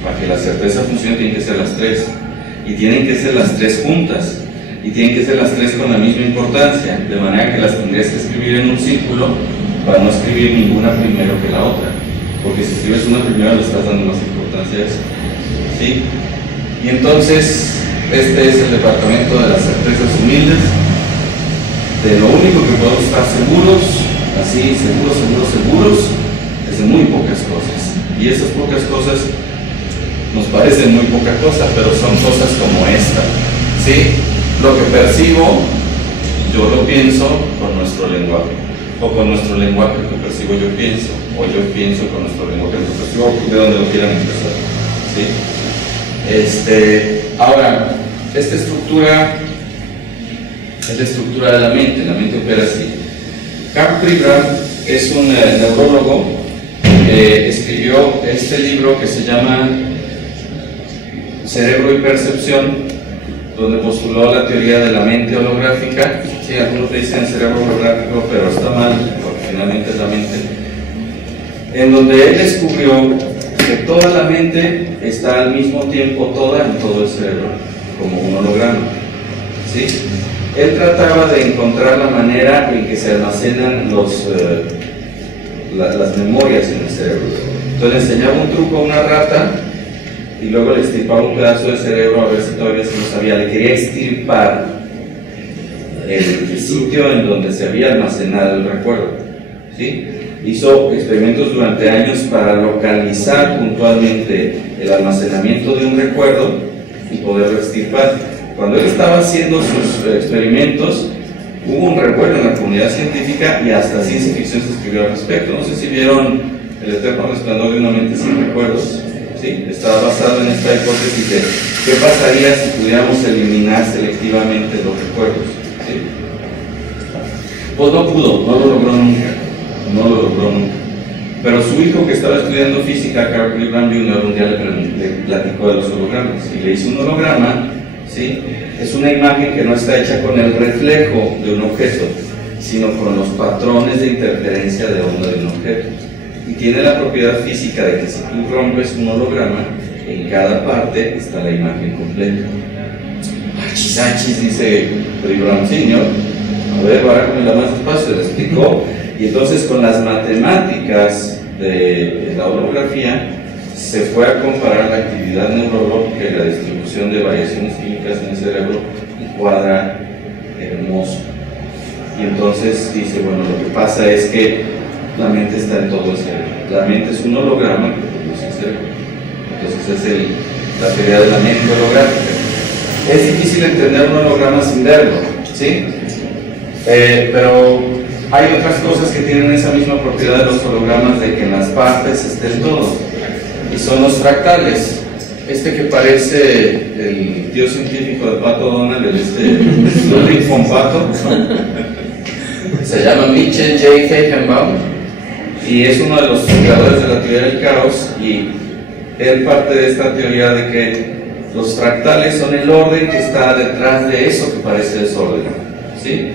Para que la certeza funcione tienen que ser las tres, y tienen que ser las tres juntas, y tienen que ser las tres con la misma importancia, de manera que las tendrías que escribir en un círculo para no escribir ninguna primero que la otra, porque si escribes una primero le estás dando más importancia a eso, ¿sí? Y entonces este es el departamento de las certezas humildes. De lo único que podemos estar seguros, así, seguros, es de muy pocas cosas, y esas pocas cosas nos parecen muy poca cosa, pero son cosas como esta, ¿sí? Lo que percibo, yo lo pienso con nuestro lenguaje, o con nuestro lenguaje que percibo yo pienso, o yo pienso con nuestro lenguaje que percibo, de donde lo quieran empezar, ¿sí? Ahora, esta estructura es la estructura de la mente opera así. Karl Pribram es un neurólogo que escribió este libro que se llama Cerebro y Percepción, donde postuló la teoría de la mente holográfica. Sí, algunos dicen cerebro holográfico, pero está mal, porque finalmente es la mente. En donde él descubrió que toda la mente está al mismo tiempo toda en todo el cerebro, como un holograma, ¿sí? Él trataba de encontrar la manera en que se almacenan las memorias en el cerebro. Entonces le enseñaba un truco a una rata, y luego le extirpaba un pedazo del cerebro a ver si todavía se lo sabía. Le quería extirpar el sitio en donde se había almacenado el recuerdo, ¿sí? hizo experimentos durante años para localizar puntualmente el almacenamiento de un recuerdo y poderlo extirpar. Cuando él estaba haciendo sus experimentos, hubo un revuelo en la comunidad científica y hasta ciencia ficción se escribió al respecto. No sé si vieron El eterno resplandor de una mente sin recuerdos. ¿Sí? Estaba basado en esta hipótesis de qué pasaría si pudiéramos eliminar selectivamente los recuerdos. ¿Sí? Pues no pudo, no lo logró nunca. Pero su hijo, que estaba estudiando física, Carl Cleveland Jr., un día le platicó de los hologramas y le hizo un holograma. ¿Sí? Es una imagen que no está hecha con el reflejo de un objeto, sino con los patrones de interferencia de onda de un objeto. Y tiene la propiedad física de que si tú rompes un holograma, en cada parte está la imagen completa. Achis, dice Cleveland Sr. A ver, barájame la más despacio, le explicó. Y entonces con las matemáticas de la holografía se fue a comparar la actividad neurológica y la distribución de variaciones químicas en el cerebro y cuadra hermoso. Y entonces dice, bueno, lo que pasa es que la mente está en todo el cerebro. La mente es un holograma que produce el cerebro. Entonces es la teoría de la mente holográfica. Es difícil entender un holograma sin verlo, ¿sí? Pero hay otras cosas que tienen esa misma propiedad de los hologramas, de que en las partes esté el todo. Y son los fractales. Este que parece el tío científico de Pato Donald, Ludwig von Pato, se llama Mitchell J. Feigenbaum y es uno de los creadores de la teoría del caos, y él parte de esta teoría de que los fractales son el orden que está detrás de eso que parece desorden. ¿Sí?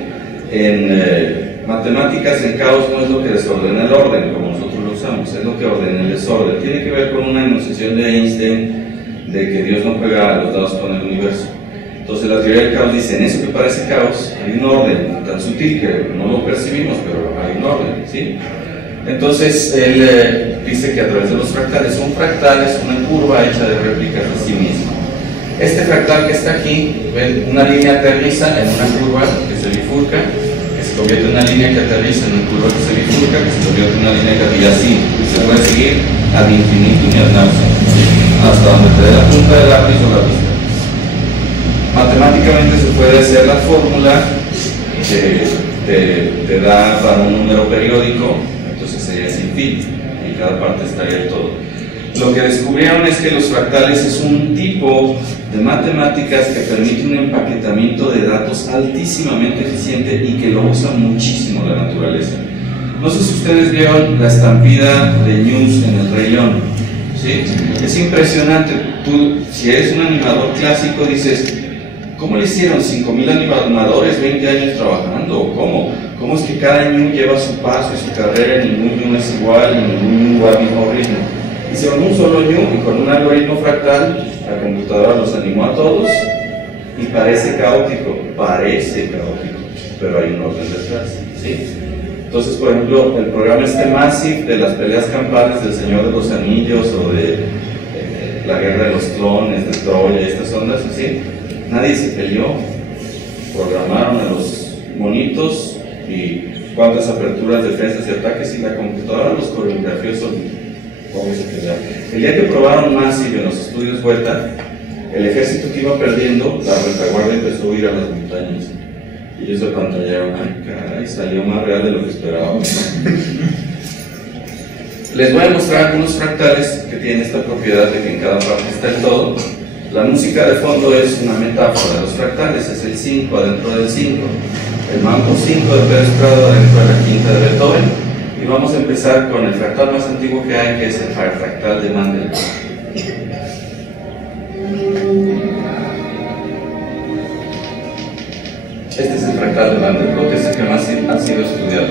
En matemáticas, el caos no es lo que desordena el orden como nosotros lo usamos, es lo que ordena el desorden. Tiene que ver con una enunciación de Einstein de que Dios no juega a los dados con el universo. Entonces la teoría del caos dice, en eso que parece caos hay un orden tan sutil que no lo percibimos, pero hay un orden, ¿sí? Entonces él dice que a través de los fractales, un fractal es una curva hecha de réplicas de sí mismo. Este fractal que está aquí, ven, una línea aterriza en una curva que se bifurca, que se convierte en una línea que aterriza en una curva que se bifurca, que se convierte en una línea que aterriza así, se puede seguir ad infinitum y ad nauseam, hasta donde te dé la punta del lápiz o la vista. Matemáticamente se puede hacer la fórmula que te da para un número periódico, entonces sería sin fin, y cada parte estaría el todo. Lo que descubrieron es que los fractales es un tipo de matemáticas que permite un empaquetamiento de datos altísimamente eficiente y que lo usa muchísimo la naturaleza. No sé si ustedes vieron la estampida de News en El Rey León, ¿sí? Es impresionante. Tú, si eres un animador clásico, dices, ¿cómo le hicieron 5,000 animadores 20 años trabajando? ¿Cómo es que cada ñu lleva su paso y su carrera, y ningún ñu es igual y ningún ñu va al mismo ritmo? Hicieron un solo ñu y con un algoritmo fractal la computadora los animó a todos y parece caótico, pero hay un orden detrás, ¿sí? Entonces, por ejemplo, el programa Massive de las peleas campales del Señor de los Anillos o de la Guerra de los Clones, de Troya, estas ondas así, nadie se peleó, programaron a los monitos y cuántas aperturas, defensas y ataques, y la computadora los coreografió solito. El día que probaron Massive en los estudios Vuelta, el ejército que iba perdiendo, la retaguardia empezó a huir a las montañas. Y ellos se pantallaron, ay caray, salió más real de lo que esperábamos, ¿no? Les voy a mostrar algunos fractales que tienen esta propiedad de que en cada parte está el todo. La música de fondo es una metáfora de los fractales, es el 5 adentro del 5, el mambo 5 de Pérez Prado adentro de la quinta de Beethoven. Y vamos a empezar con el fractal más antiguo que hay, que es el fractal de Mandelbrot. Este es el fractal de Mandelbrot, es el que más ha sido estudiado.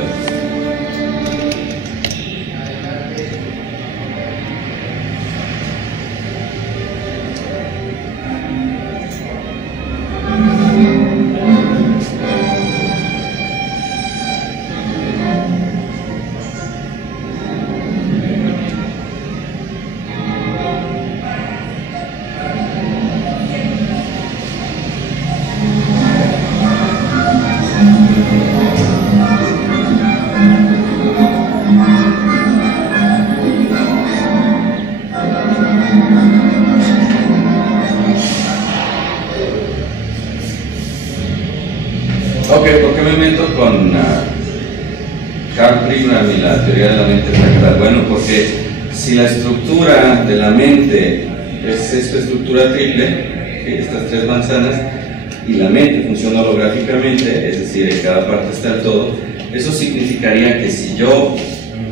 Ok, ¿por qué me meto con Carl Pribram y la teoría de la mente fractal? Bueno, porque si la estructura de la mente es esta estructura triple, estas tres manzanas, y la mente funciona holográficamente, es decir, en cada parte está el todo, eso significaría que si yo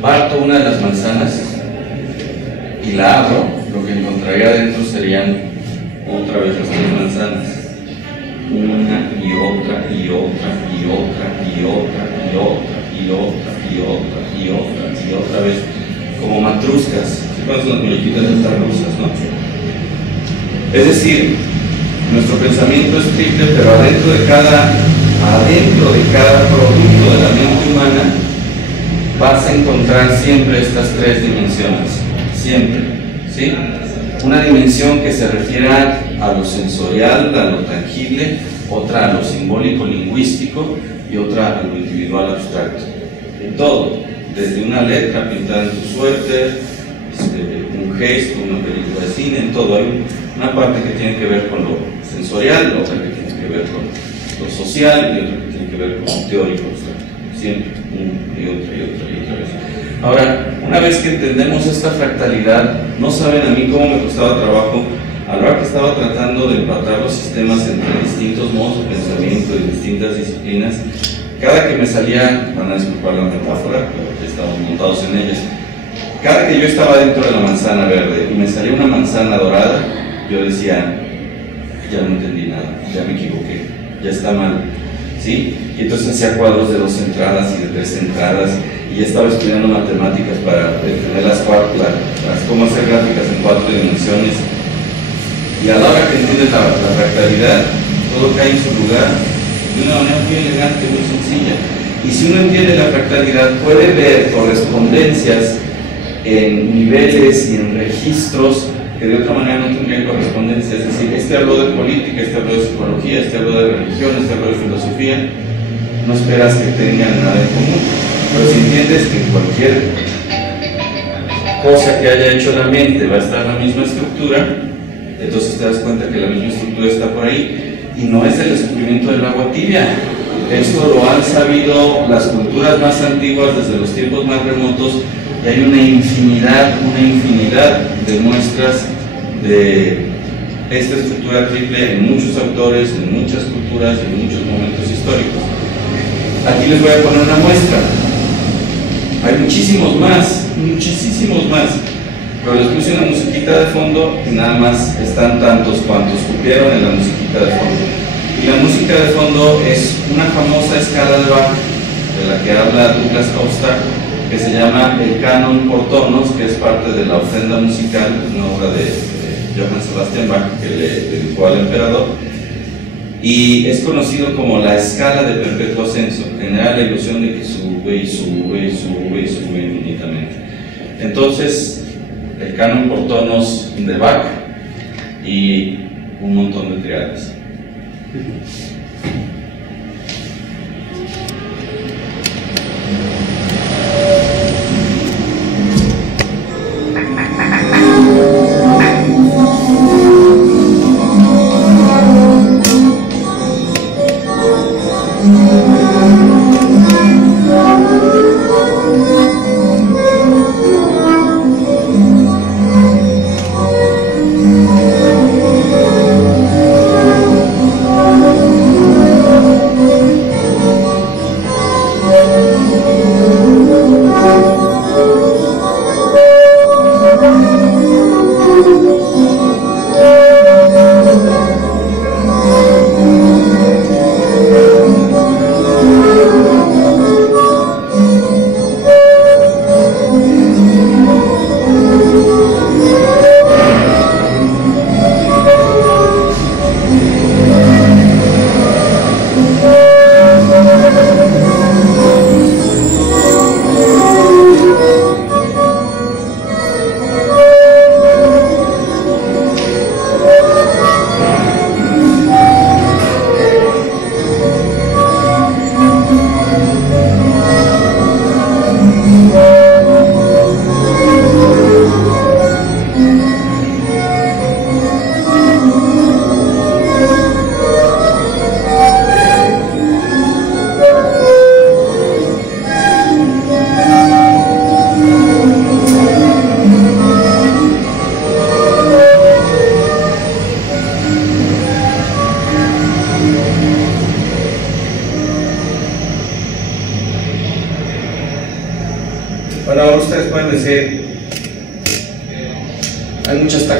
parto una de las manzanas y la abro, lo que encontraría adentro serían otra vez las tres manzanas, una y otra y otra y otra y otra y otra y otra y otra y otra y otra vez, como matruscas. ¿Sí conocen las muñequitas de estas rusas, no? Es decir, nuestro pensamiento es triple, pero adentro de cada producto de la mente humana vas a encontrar siempre estas tres dimensiones, siempre, ¿sí? Una dimensión que se refiere a lo sensorial, a lo tangible, otra a lo simbólico, lingüístico, y otra a lo individual, abstracto. En todo, desde una letra pintada en tu suéter, un gesto, una película de cine, en todo. Hay una parte que tiene que ver con lo sensorial, otra que tiene que ver con lo social, y otra que tiene que ver con lo teórico, abstracto. Siempre, una y otra y otra y otra vez. Ahora, una vez que entendemos esta fractalidad, no saben a mí cómo me costaba trabajo a la hora que estaba tratando de empatar los sistemas entre distintos modos de pensamiento y distintas disciplinas. Cada que me salía, van a disculpar la metáfora, pero estamos montados en ellas, cada que yo estaba dentro de la manzana verde y me salía una manzana dorada, yo decía, ya no entendí nada, ya me equivoqué, ya está mal, ¿sí? Y entonces hacía cuadros de 2 entradas y de 3 entradas, y ya estaba estudiando matemáticas para entender cómo hacer gráficas en 4 dimensiones. Y a la hora que entiendes la fractalidad, todo cae en su lugar de una manera muy elegante, muy sencilla. Y si uno entiende la fractalidad, puede ver correspondencias en niveles y en registros que de otra manera no tendrían correspondencia. Es decir, este habló de política, este habló de psicología, este habló de religión, este habló de filosofía. No esperas que tengan nada en común. Pero si entiendes que en cualquier cosa que haya hecho la mente va a estar la misma estructura, entonces te das cuenta que la misma estructura está por ahí, y no es el descubrimiento del agua tibia. Esto lo han sabido las culturas más antiguas desde los tiempos más remotos, y hay una infinidad de muestras de esta estructura triple en muchos autores, en muchas culturas y en muchos momentos históricos. Aquí les voy a poner una muestra. Hay muchísimos más, pero les puse una musiquita de fondo y nada más están tantos cuantos cupieron en la musiquita de fondo. Y la música de fondo es una famosa escala de Bach, de la que habla Douglas Hofstadter, que se llama el Canon por tonos, que es parte de la ofrenda musical, una obra de Johann Sebastian Bach que le dedicó al emperador, y es conocido como la escala de perpetuo ascenso. Genera la ilusión de que sube y sube y sube y sube infinitamente. Entonces, el canon por tonos de Bach y un montón de triadas.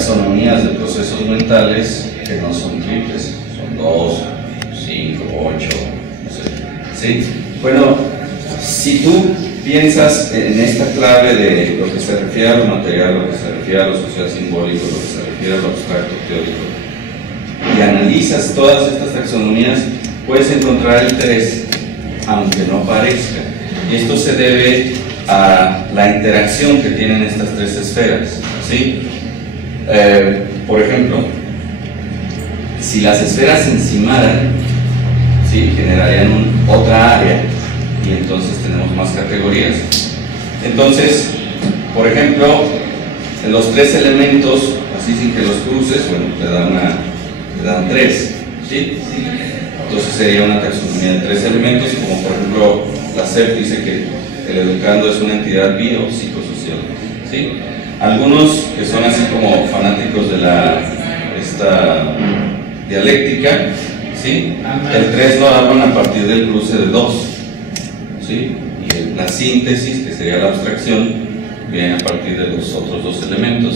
taxonomías de procesos mentales que no son triples, son 2, 5, 8, no sé. ¿Sí? Bueno, si tú piensas en esta clave de lo que se refiere a lo material, lo que se refiere a lo social simbólico, lo que se refiere a lo abstracto teórico, y analizas todas estas taxonomías, puedes encontrar el 3, aunque no parezca. Y esto se debe a la interacción que tienen estas tres esferas, ¿sí? Por ejemplo, si las esferas se encimaran, ¿sí?, generarían otra área, y entonces tenemos más categorías. Entonces, por ejemplo, los tres elementos, así sin que los cruces, bueno, te dan 3, ¿sí? Entonces sería una taxonomía de 3 elementos, como por ejemplo la SEP dice que el educando es una entidad biopsicosocial, ¿sí? Algunos que son así como fanáticos de esta dialéctica, ¿sí?, el 3 lo hablan a partir del cruce de 2, ¿sí? Y la síntesis, que sería la abstracción, viene a partir de los otros 2 elementos.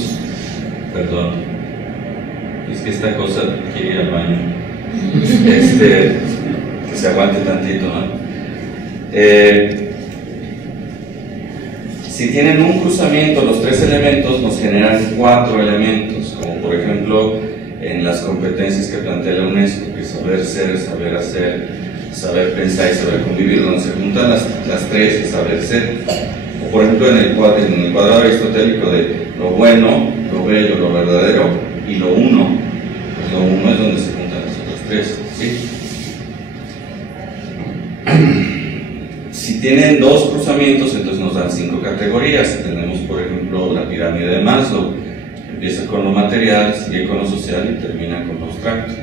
Perdón, es que esta cosa quiere ir al baño. Que se aguante tantito, ¿no? Si tienen un cruzamiento, los 3 elementos nos generan 4 elementos, como por ejemplo en las competencias que plantea la UNESCO, que es saber ser, saber hacer, saber pensar y saber convivir, donde se juntan las 3, es saber ser. O por ejemplo en el cuadrado aristotélico de lo bueno, lo bello, lo verdadero y lo uno. Pues lo uno es donde se juntan las otras 3, ¿sí? Si tienen 2 cruzamientos, entonces nos dan 5 categorías. Tenemos, por ejemplo, la pirámide de Maslow. Empieza con lo material, sigue con lo social y termina con lo abstracto,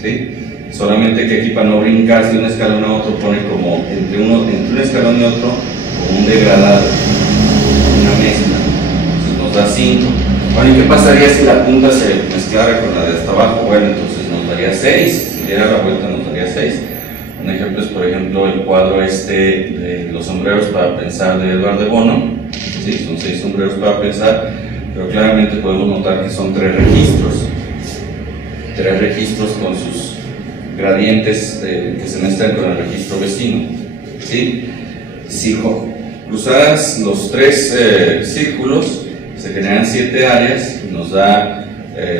¿sí? Solamente que aquí, para no brincar de un escalón a otro, pone como entre un escalón y otro, como un degradado, una mezcla. Entonces nos da 5. Bueno, ¿y qué pasaría si la punta se mezclara con la de hasta abajo? Bueno, entonces nos daría 6. Si diera la vuelta, nos daría 6. Un ejemplo es, por ejemplo, el cuadro de los sombreros para pensar de Edward de Bono. Sí, son 6 sombreros para pensar, pero claramente podemos notar que son 3 registros. 3 registros con sus gradientes que se mezclan con el registro vecino, ¿sí? Si cruzaras los 3 círculos, se generan 7 áreas y nos da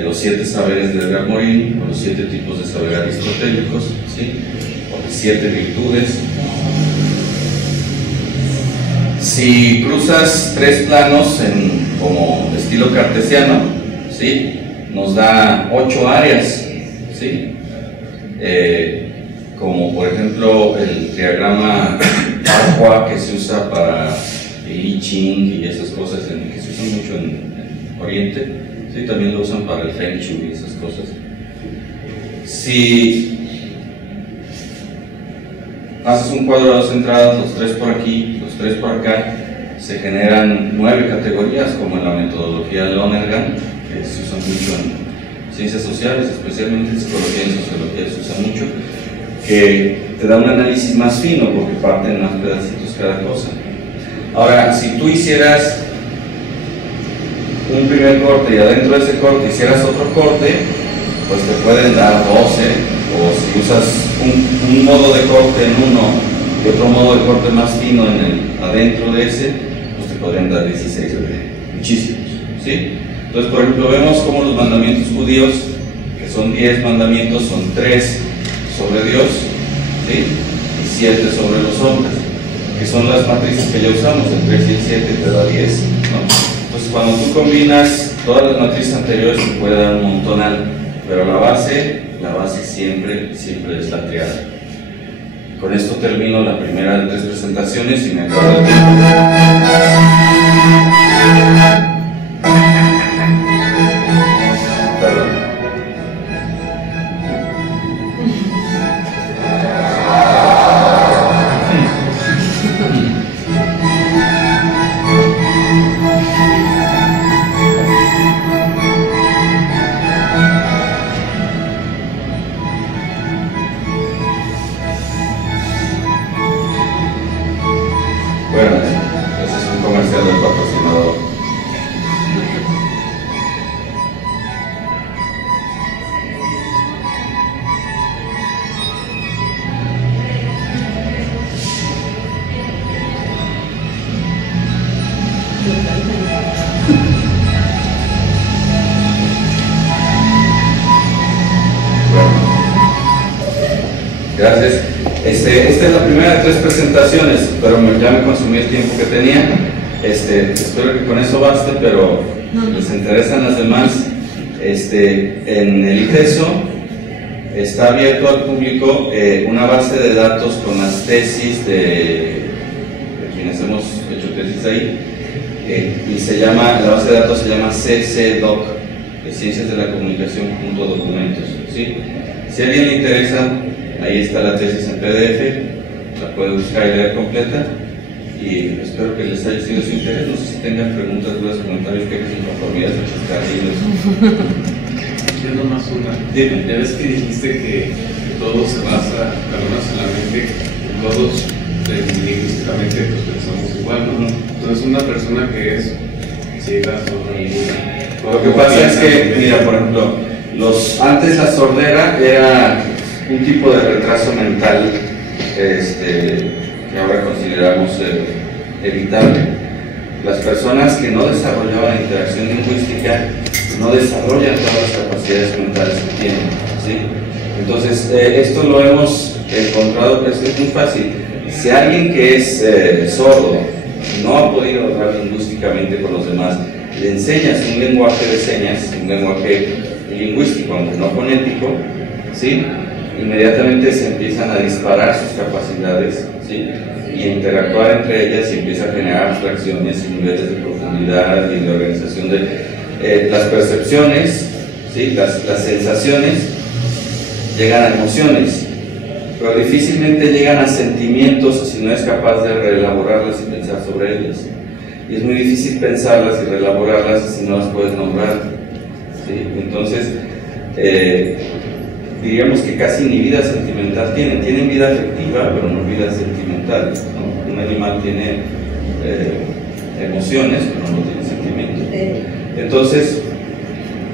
los 7 saberes de Edgar Morin, o los 7 tipos de saber aristotélicos, ¿sí? 7 virtudes. Si cruzas 3 planos como estilo cartesiano, ¿sí?, nos da 8 áreas, ¿sí? Como por ejemplo el diagrama Arhua, que se usa para el I Ching y esas cosas, que se usan mucho en Oriente, ¿sí? También lo usan para el Feng Shui y esas cosas. Si haces un cuadro de 2 entradas, los 3 por aquí, los 3 por acá, se generan 9 categorías, como en la metodología de Lonergan, que se usa mucho en ciencias sociales, especialmente en psicología y sociología se usa mucho, que te da un análisis más fino porque parten más pedacitos cada cosa. Ahora, si tú hicieras un primer corte y adentro de ese corte hicieras otro corte, pues te pueden dar 12. O si usas un modo de corte en uno y otro modo de corte más fino adentro de ese, pues te podrían dar 16, muchísimos, ¿sí? Entonces, por ejemplo, vemos cómo los mandamientos judíos, que son 10 mandamientos, son 3 sobre Dios, ¿sí?, y 7 sobre los hombres, que son las matrices que ya usamos, el 3 y el 7 te da 10, ¿no? Entonces, cuando tú combinas todas las matrices anteriores, te puede dar un montonal, pero la base siempre es la triada. Con esto termino la primera de 3 presentaciones y me acabo el tiempo. Perdón. Bueno, ese es un comercial del patrocinador. Gracias. Esta es la primera de 3 presentaciones, pero ya me consumí el tiempo que tenía. Espero que con eso baste, pero les interesan las demás. En el ITESO está abierto al público una base de datos con las tesis de quienes hemos hecho tesis ahí, y la base de datos se llama CCDoc, de Ciencias de la Comunicación junto a documentos, ¿sí? Si a alguien le interesa, ahí está la tesis en PDF, la puede buscar y leer completa, y espero que les haya sido de su interés. No sé si tengan preguntas, dudas, comentarios, quejas, inconformidades o chascarrillos. Yo nomás una. Dime. Ya ves que dijiste que todo se basa, al menos en la mente, todos lingüísticamente pues pensamos igual, ¿no? Entonces una persona que es ciega, sorda, lo que pasa es que, mira, por ejemplo, antes la sordera era un tipo de retraso mental que ahora consideramos evitable. Las personas que no desarrollaban interacción lingüística no desarrollan todas las capacidades mentales que tienen, ¿sí? Entonces, esto lo hemos encontrado, que es muy fácil. Si alguien que es sordo no ha podido hablar lingüísticamente con los demás, le enseñas un lenguaje de señas, un lenguaje lingüístico, aunque no fonético, ¿sí? Inmediatamente se empiezan a disparar sus capacidades, ¿sí? Y a interactuar entre ellas, y empieza a generar abstracciones y niveles de profundidad y de organización de las percepciones, ¿sí? Las sensaciones llegan a emociones, pero difícilmente llegan a sentimientos si no es capaz de reelaborarlas y pensar sobre ellas. Y es muy difícil pensarlas y reelaborarlas si no las puedes nombrar, ¿sí? Entonces, diríamos que casi ni vida sentimental tienen vida afectiva, pero no vida sentimental, ¿no? Un animal tiene emociones, pero no tiene sentimientos. Entonces,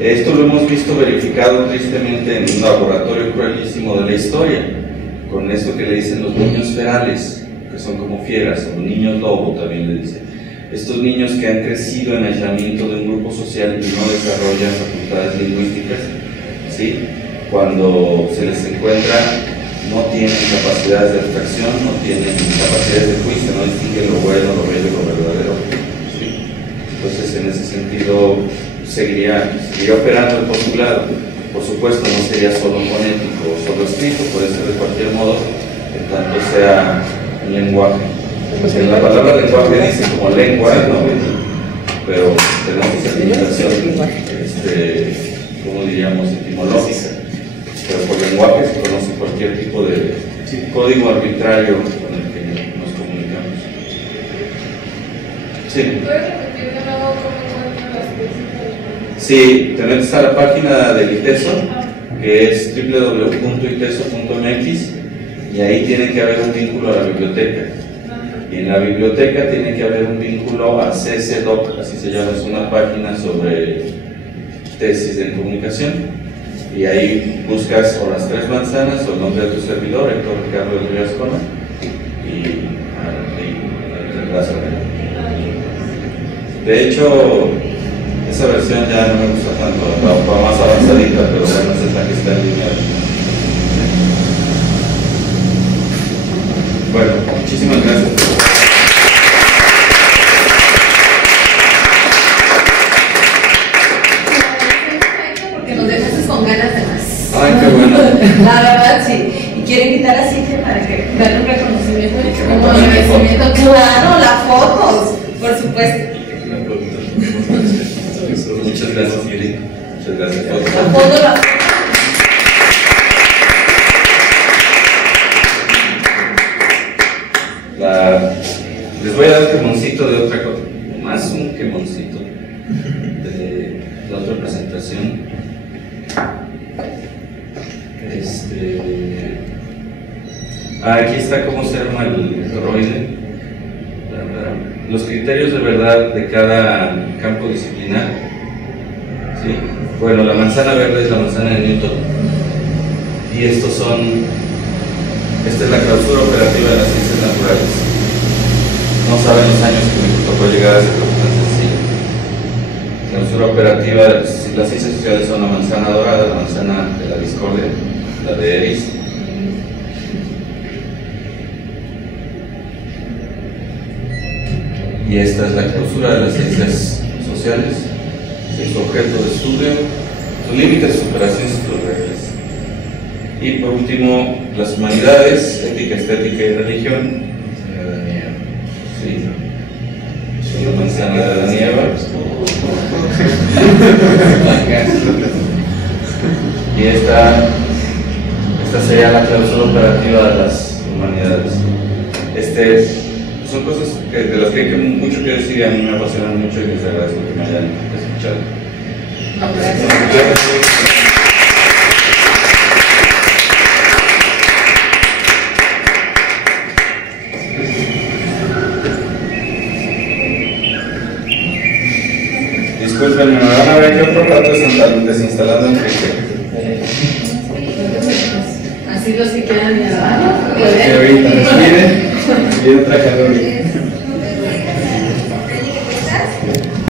esto lo hemos visto verificado tristemente en un laboratorio cruelísimo de la historia, con esto que le dicen los niños ferales, que son como fieras, o niños lobo también le dicen. Estos niños que han crecido en aislamiento de un grupo social y no desarrollan facultades lingüísticas, ¿sí? Cuando se les encuentra, no tienen capacidades de abstracción, no tienen capacidades de juicio, no distinguen lo bueno, lo bello, lo verdadero, ¿sí? Entonces, en ese sentido, seguiría operando el postulado. Por supuesto, no sería solo fonético o solo escrito, puede ser de cualquier modo, en tanto sea un lenguaje. En la palabra lenguaje dice como lengua, ¿no? Pero tenemos esa limitación, como diríamos, etimológica. Pero por lenguaje se conoce cualquier tipo de código arbitrario con el que nos comunicamos. Sí. ¿Puedes repetir de nuevo cómo encuentran las tesis? Sí, te metes a la página del ITESO, que es www.iteso.mx, y ahí tiene que haber un vínculo a la biblioteca. Y en la biblioteca tiene que haber un vínculo a CCDoc, así se llama, es una página sobre tesis de comunicación. Y ahí buscas o las 3 manzanas o el nombre de tu servidor, Héctor Ricardo de Rivas Cona, y ahí tendrás. De hecho, esa versión ya no me gusta tanto, va más avanzadita, pero bueno, esa es la que está en línea. Bueno, muchísimas gracias. Porque nos dejaste con ganas de más. Ay, qué bueno. La verdad, sí. Y quiero invitar a Cintia para que darle un reconocimiento. Y que me Como tomen la agradecimiento, claro, las fotos, por supuesto. Muchas gracias, Miri. Muchas gracias. La foto, la foto. Les voy a dar un quemoncito de otra cosa, más un quemoncito de la otra presentación. Aquí está cómo se arma el toroide. Los criterios de verdad de cada campo disciplinar. ¿Sí? Bueno, la manzana verde es la manzana de Newton. Y esta es la clausura operativa de las ciencias naturales. No saben los años que me tocó llegar a ese cosa tan sencillo. Clausura operativa, las ciencias sociales son la manzana dorada, la manzana de la discordia, la de Eris. y esta es la clausura de las ciencias sociales, su objeto de estudio, sus límites, sus operaciones y sus reglas. Y por último, las humanidades, ética, estética y religión. Sí. La manzana de la nieve. Y esta sería la cláusula operativa de las humanidades. Son cosas de las que hay mucho que decir y a mí me apasionan mucho y les agradezco que me hayan escuchado. Disculpen, me van a ver que otro rato desinstalando el Así los que quieran llamar. ahorita nos viene otra calor.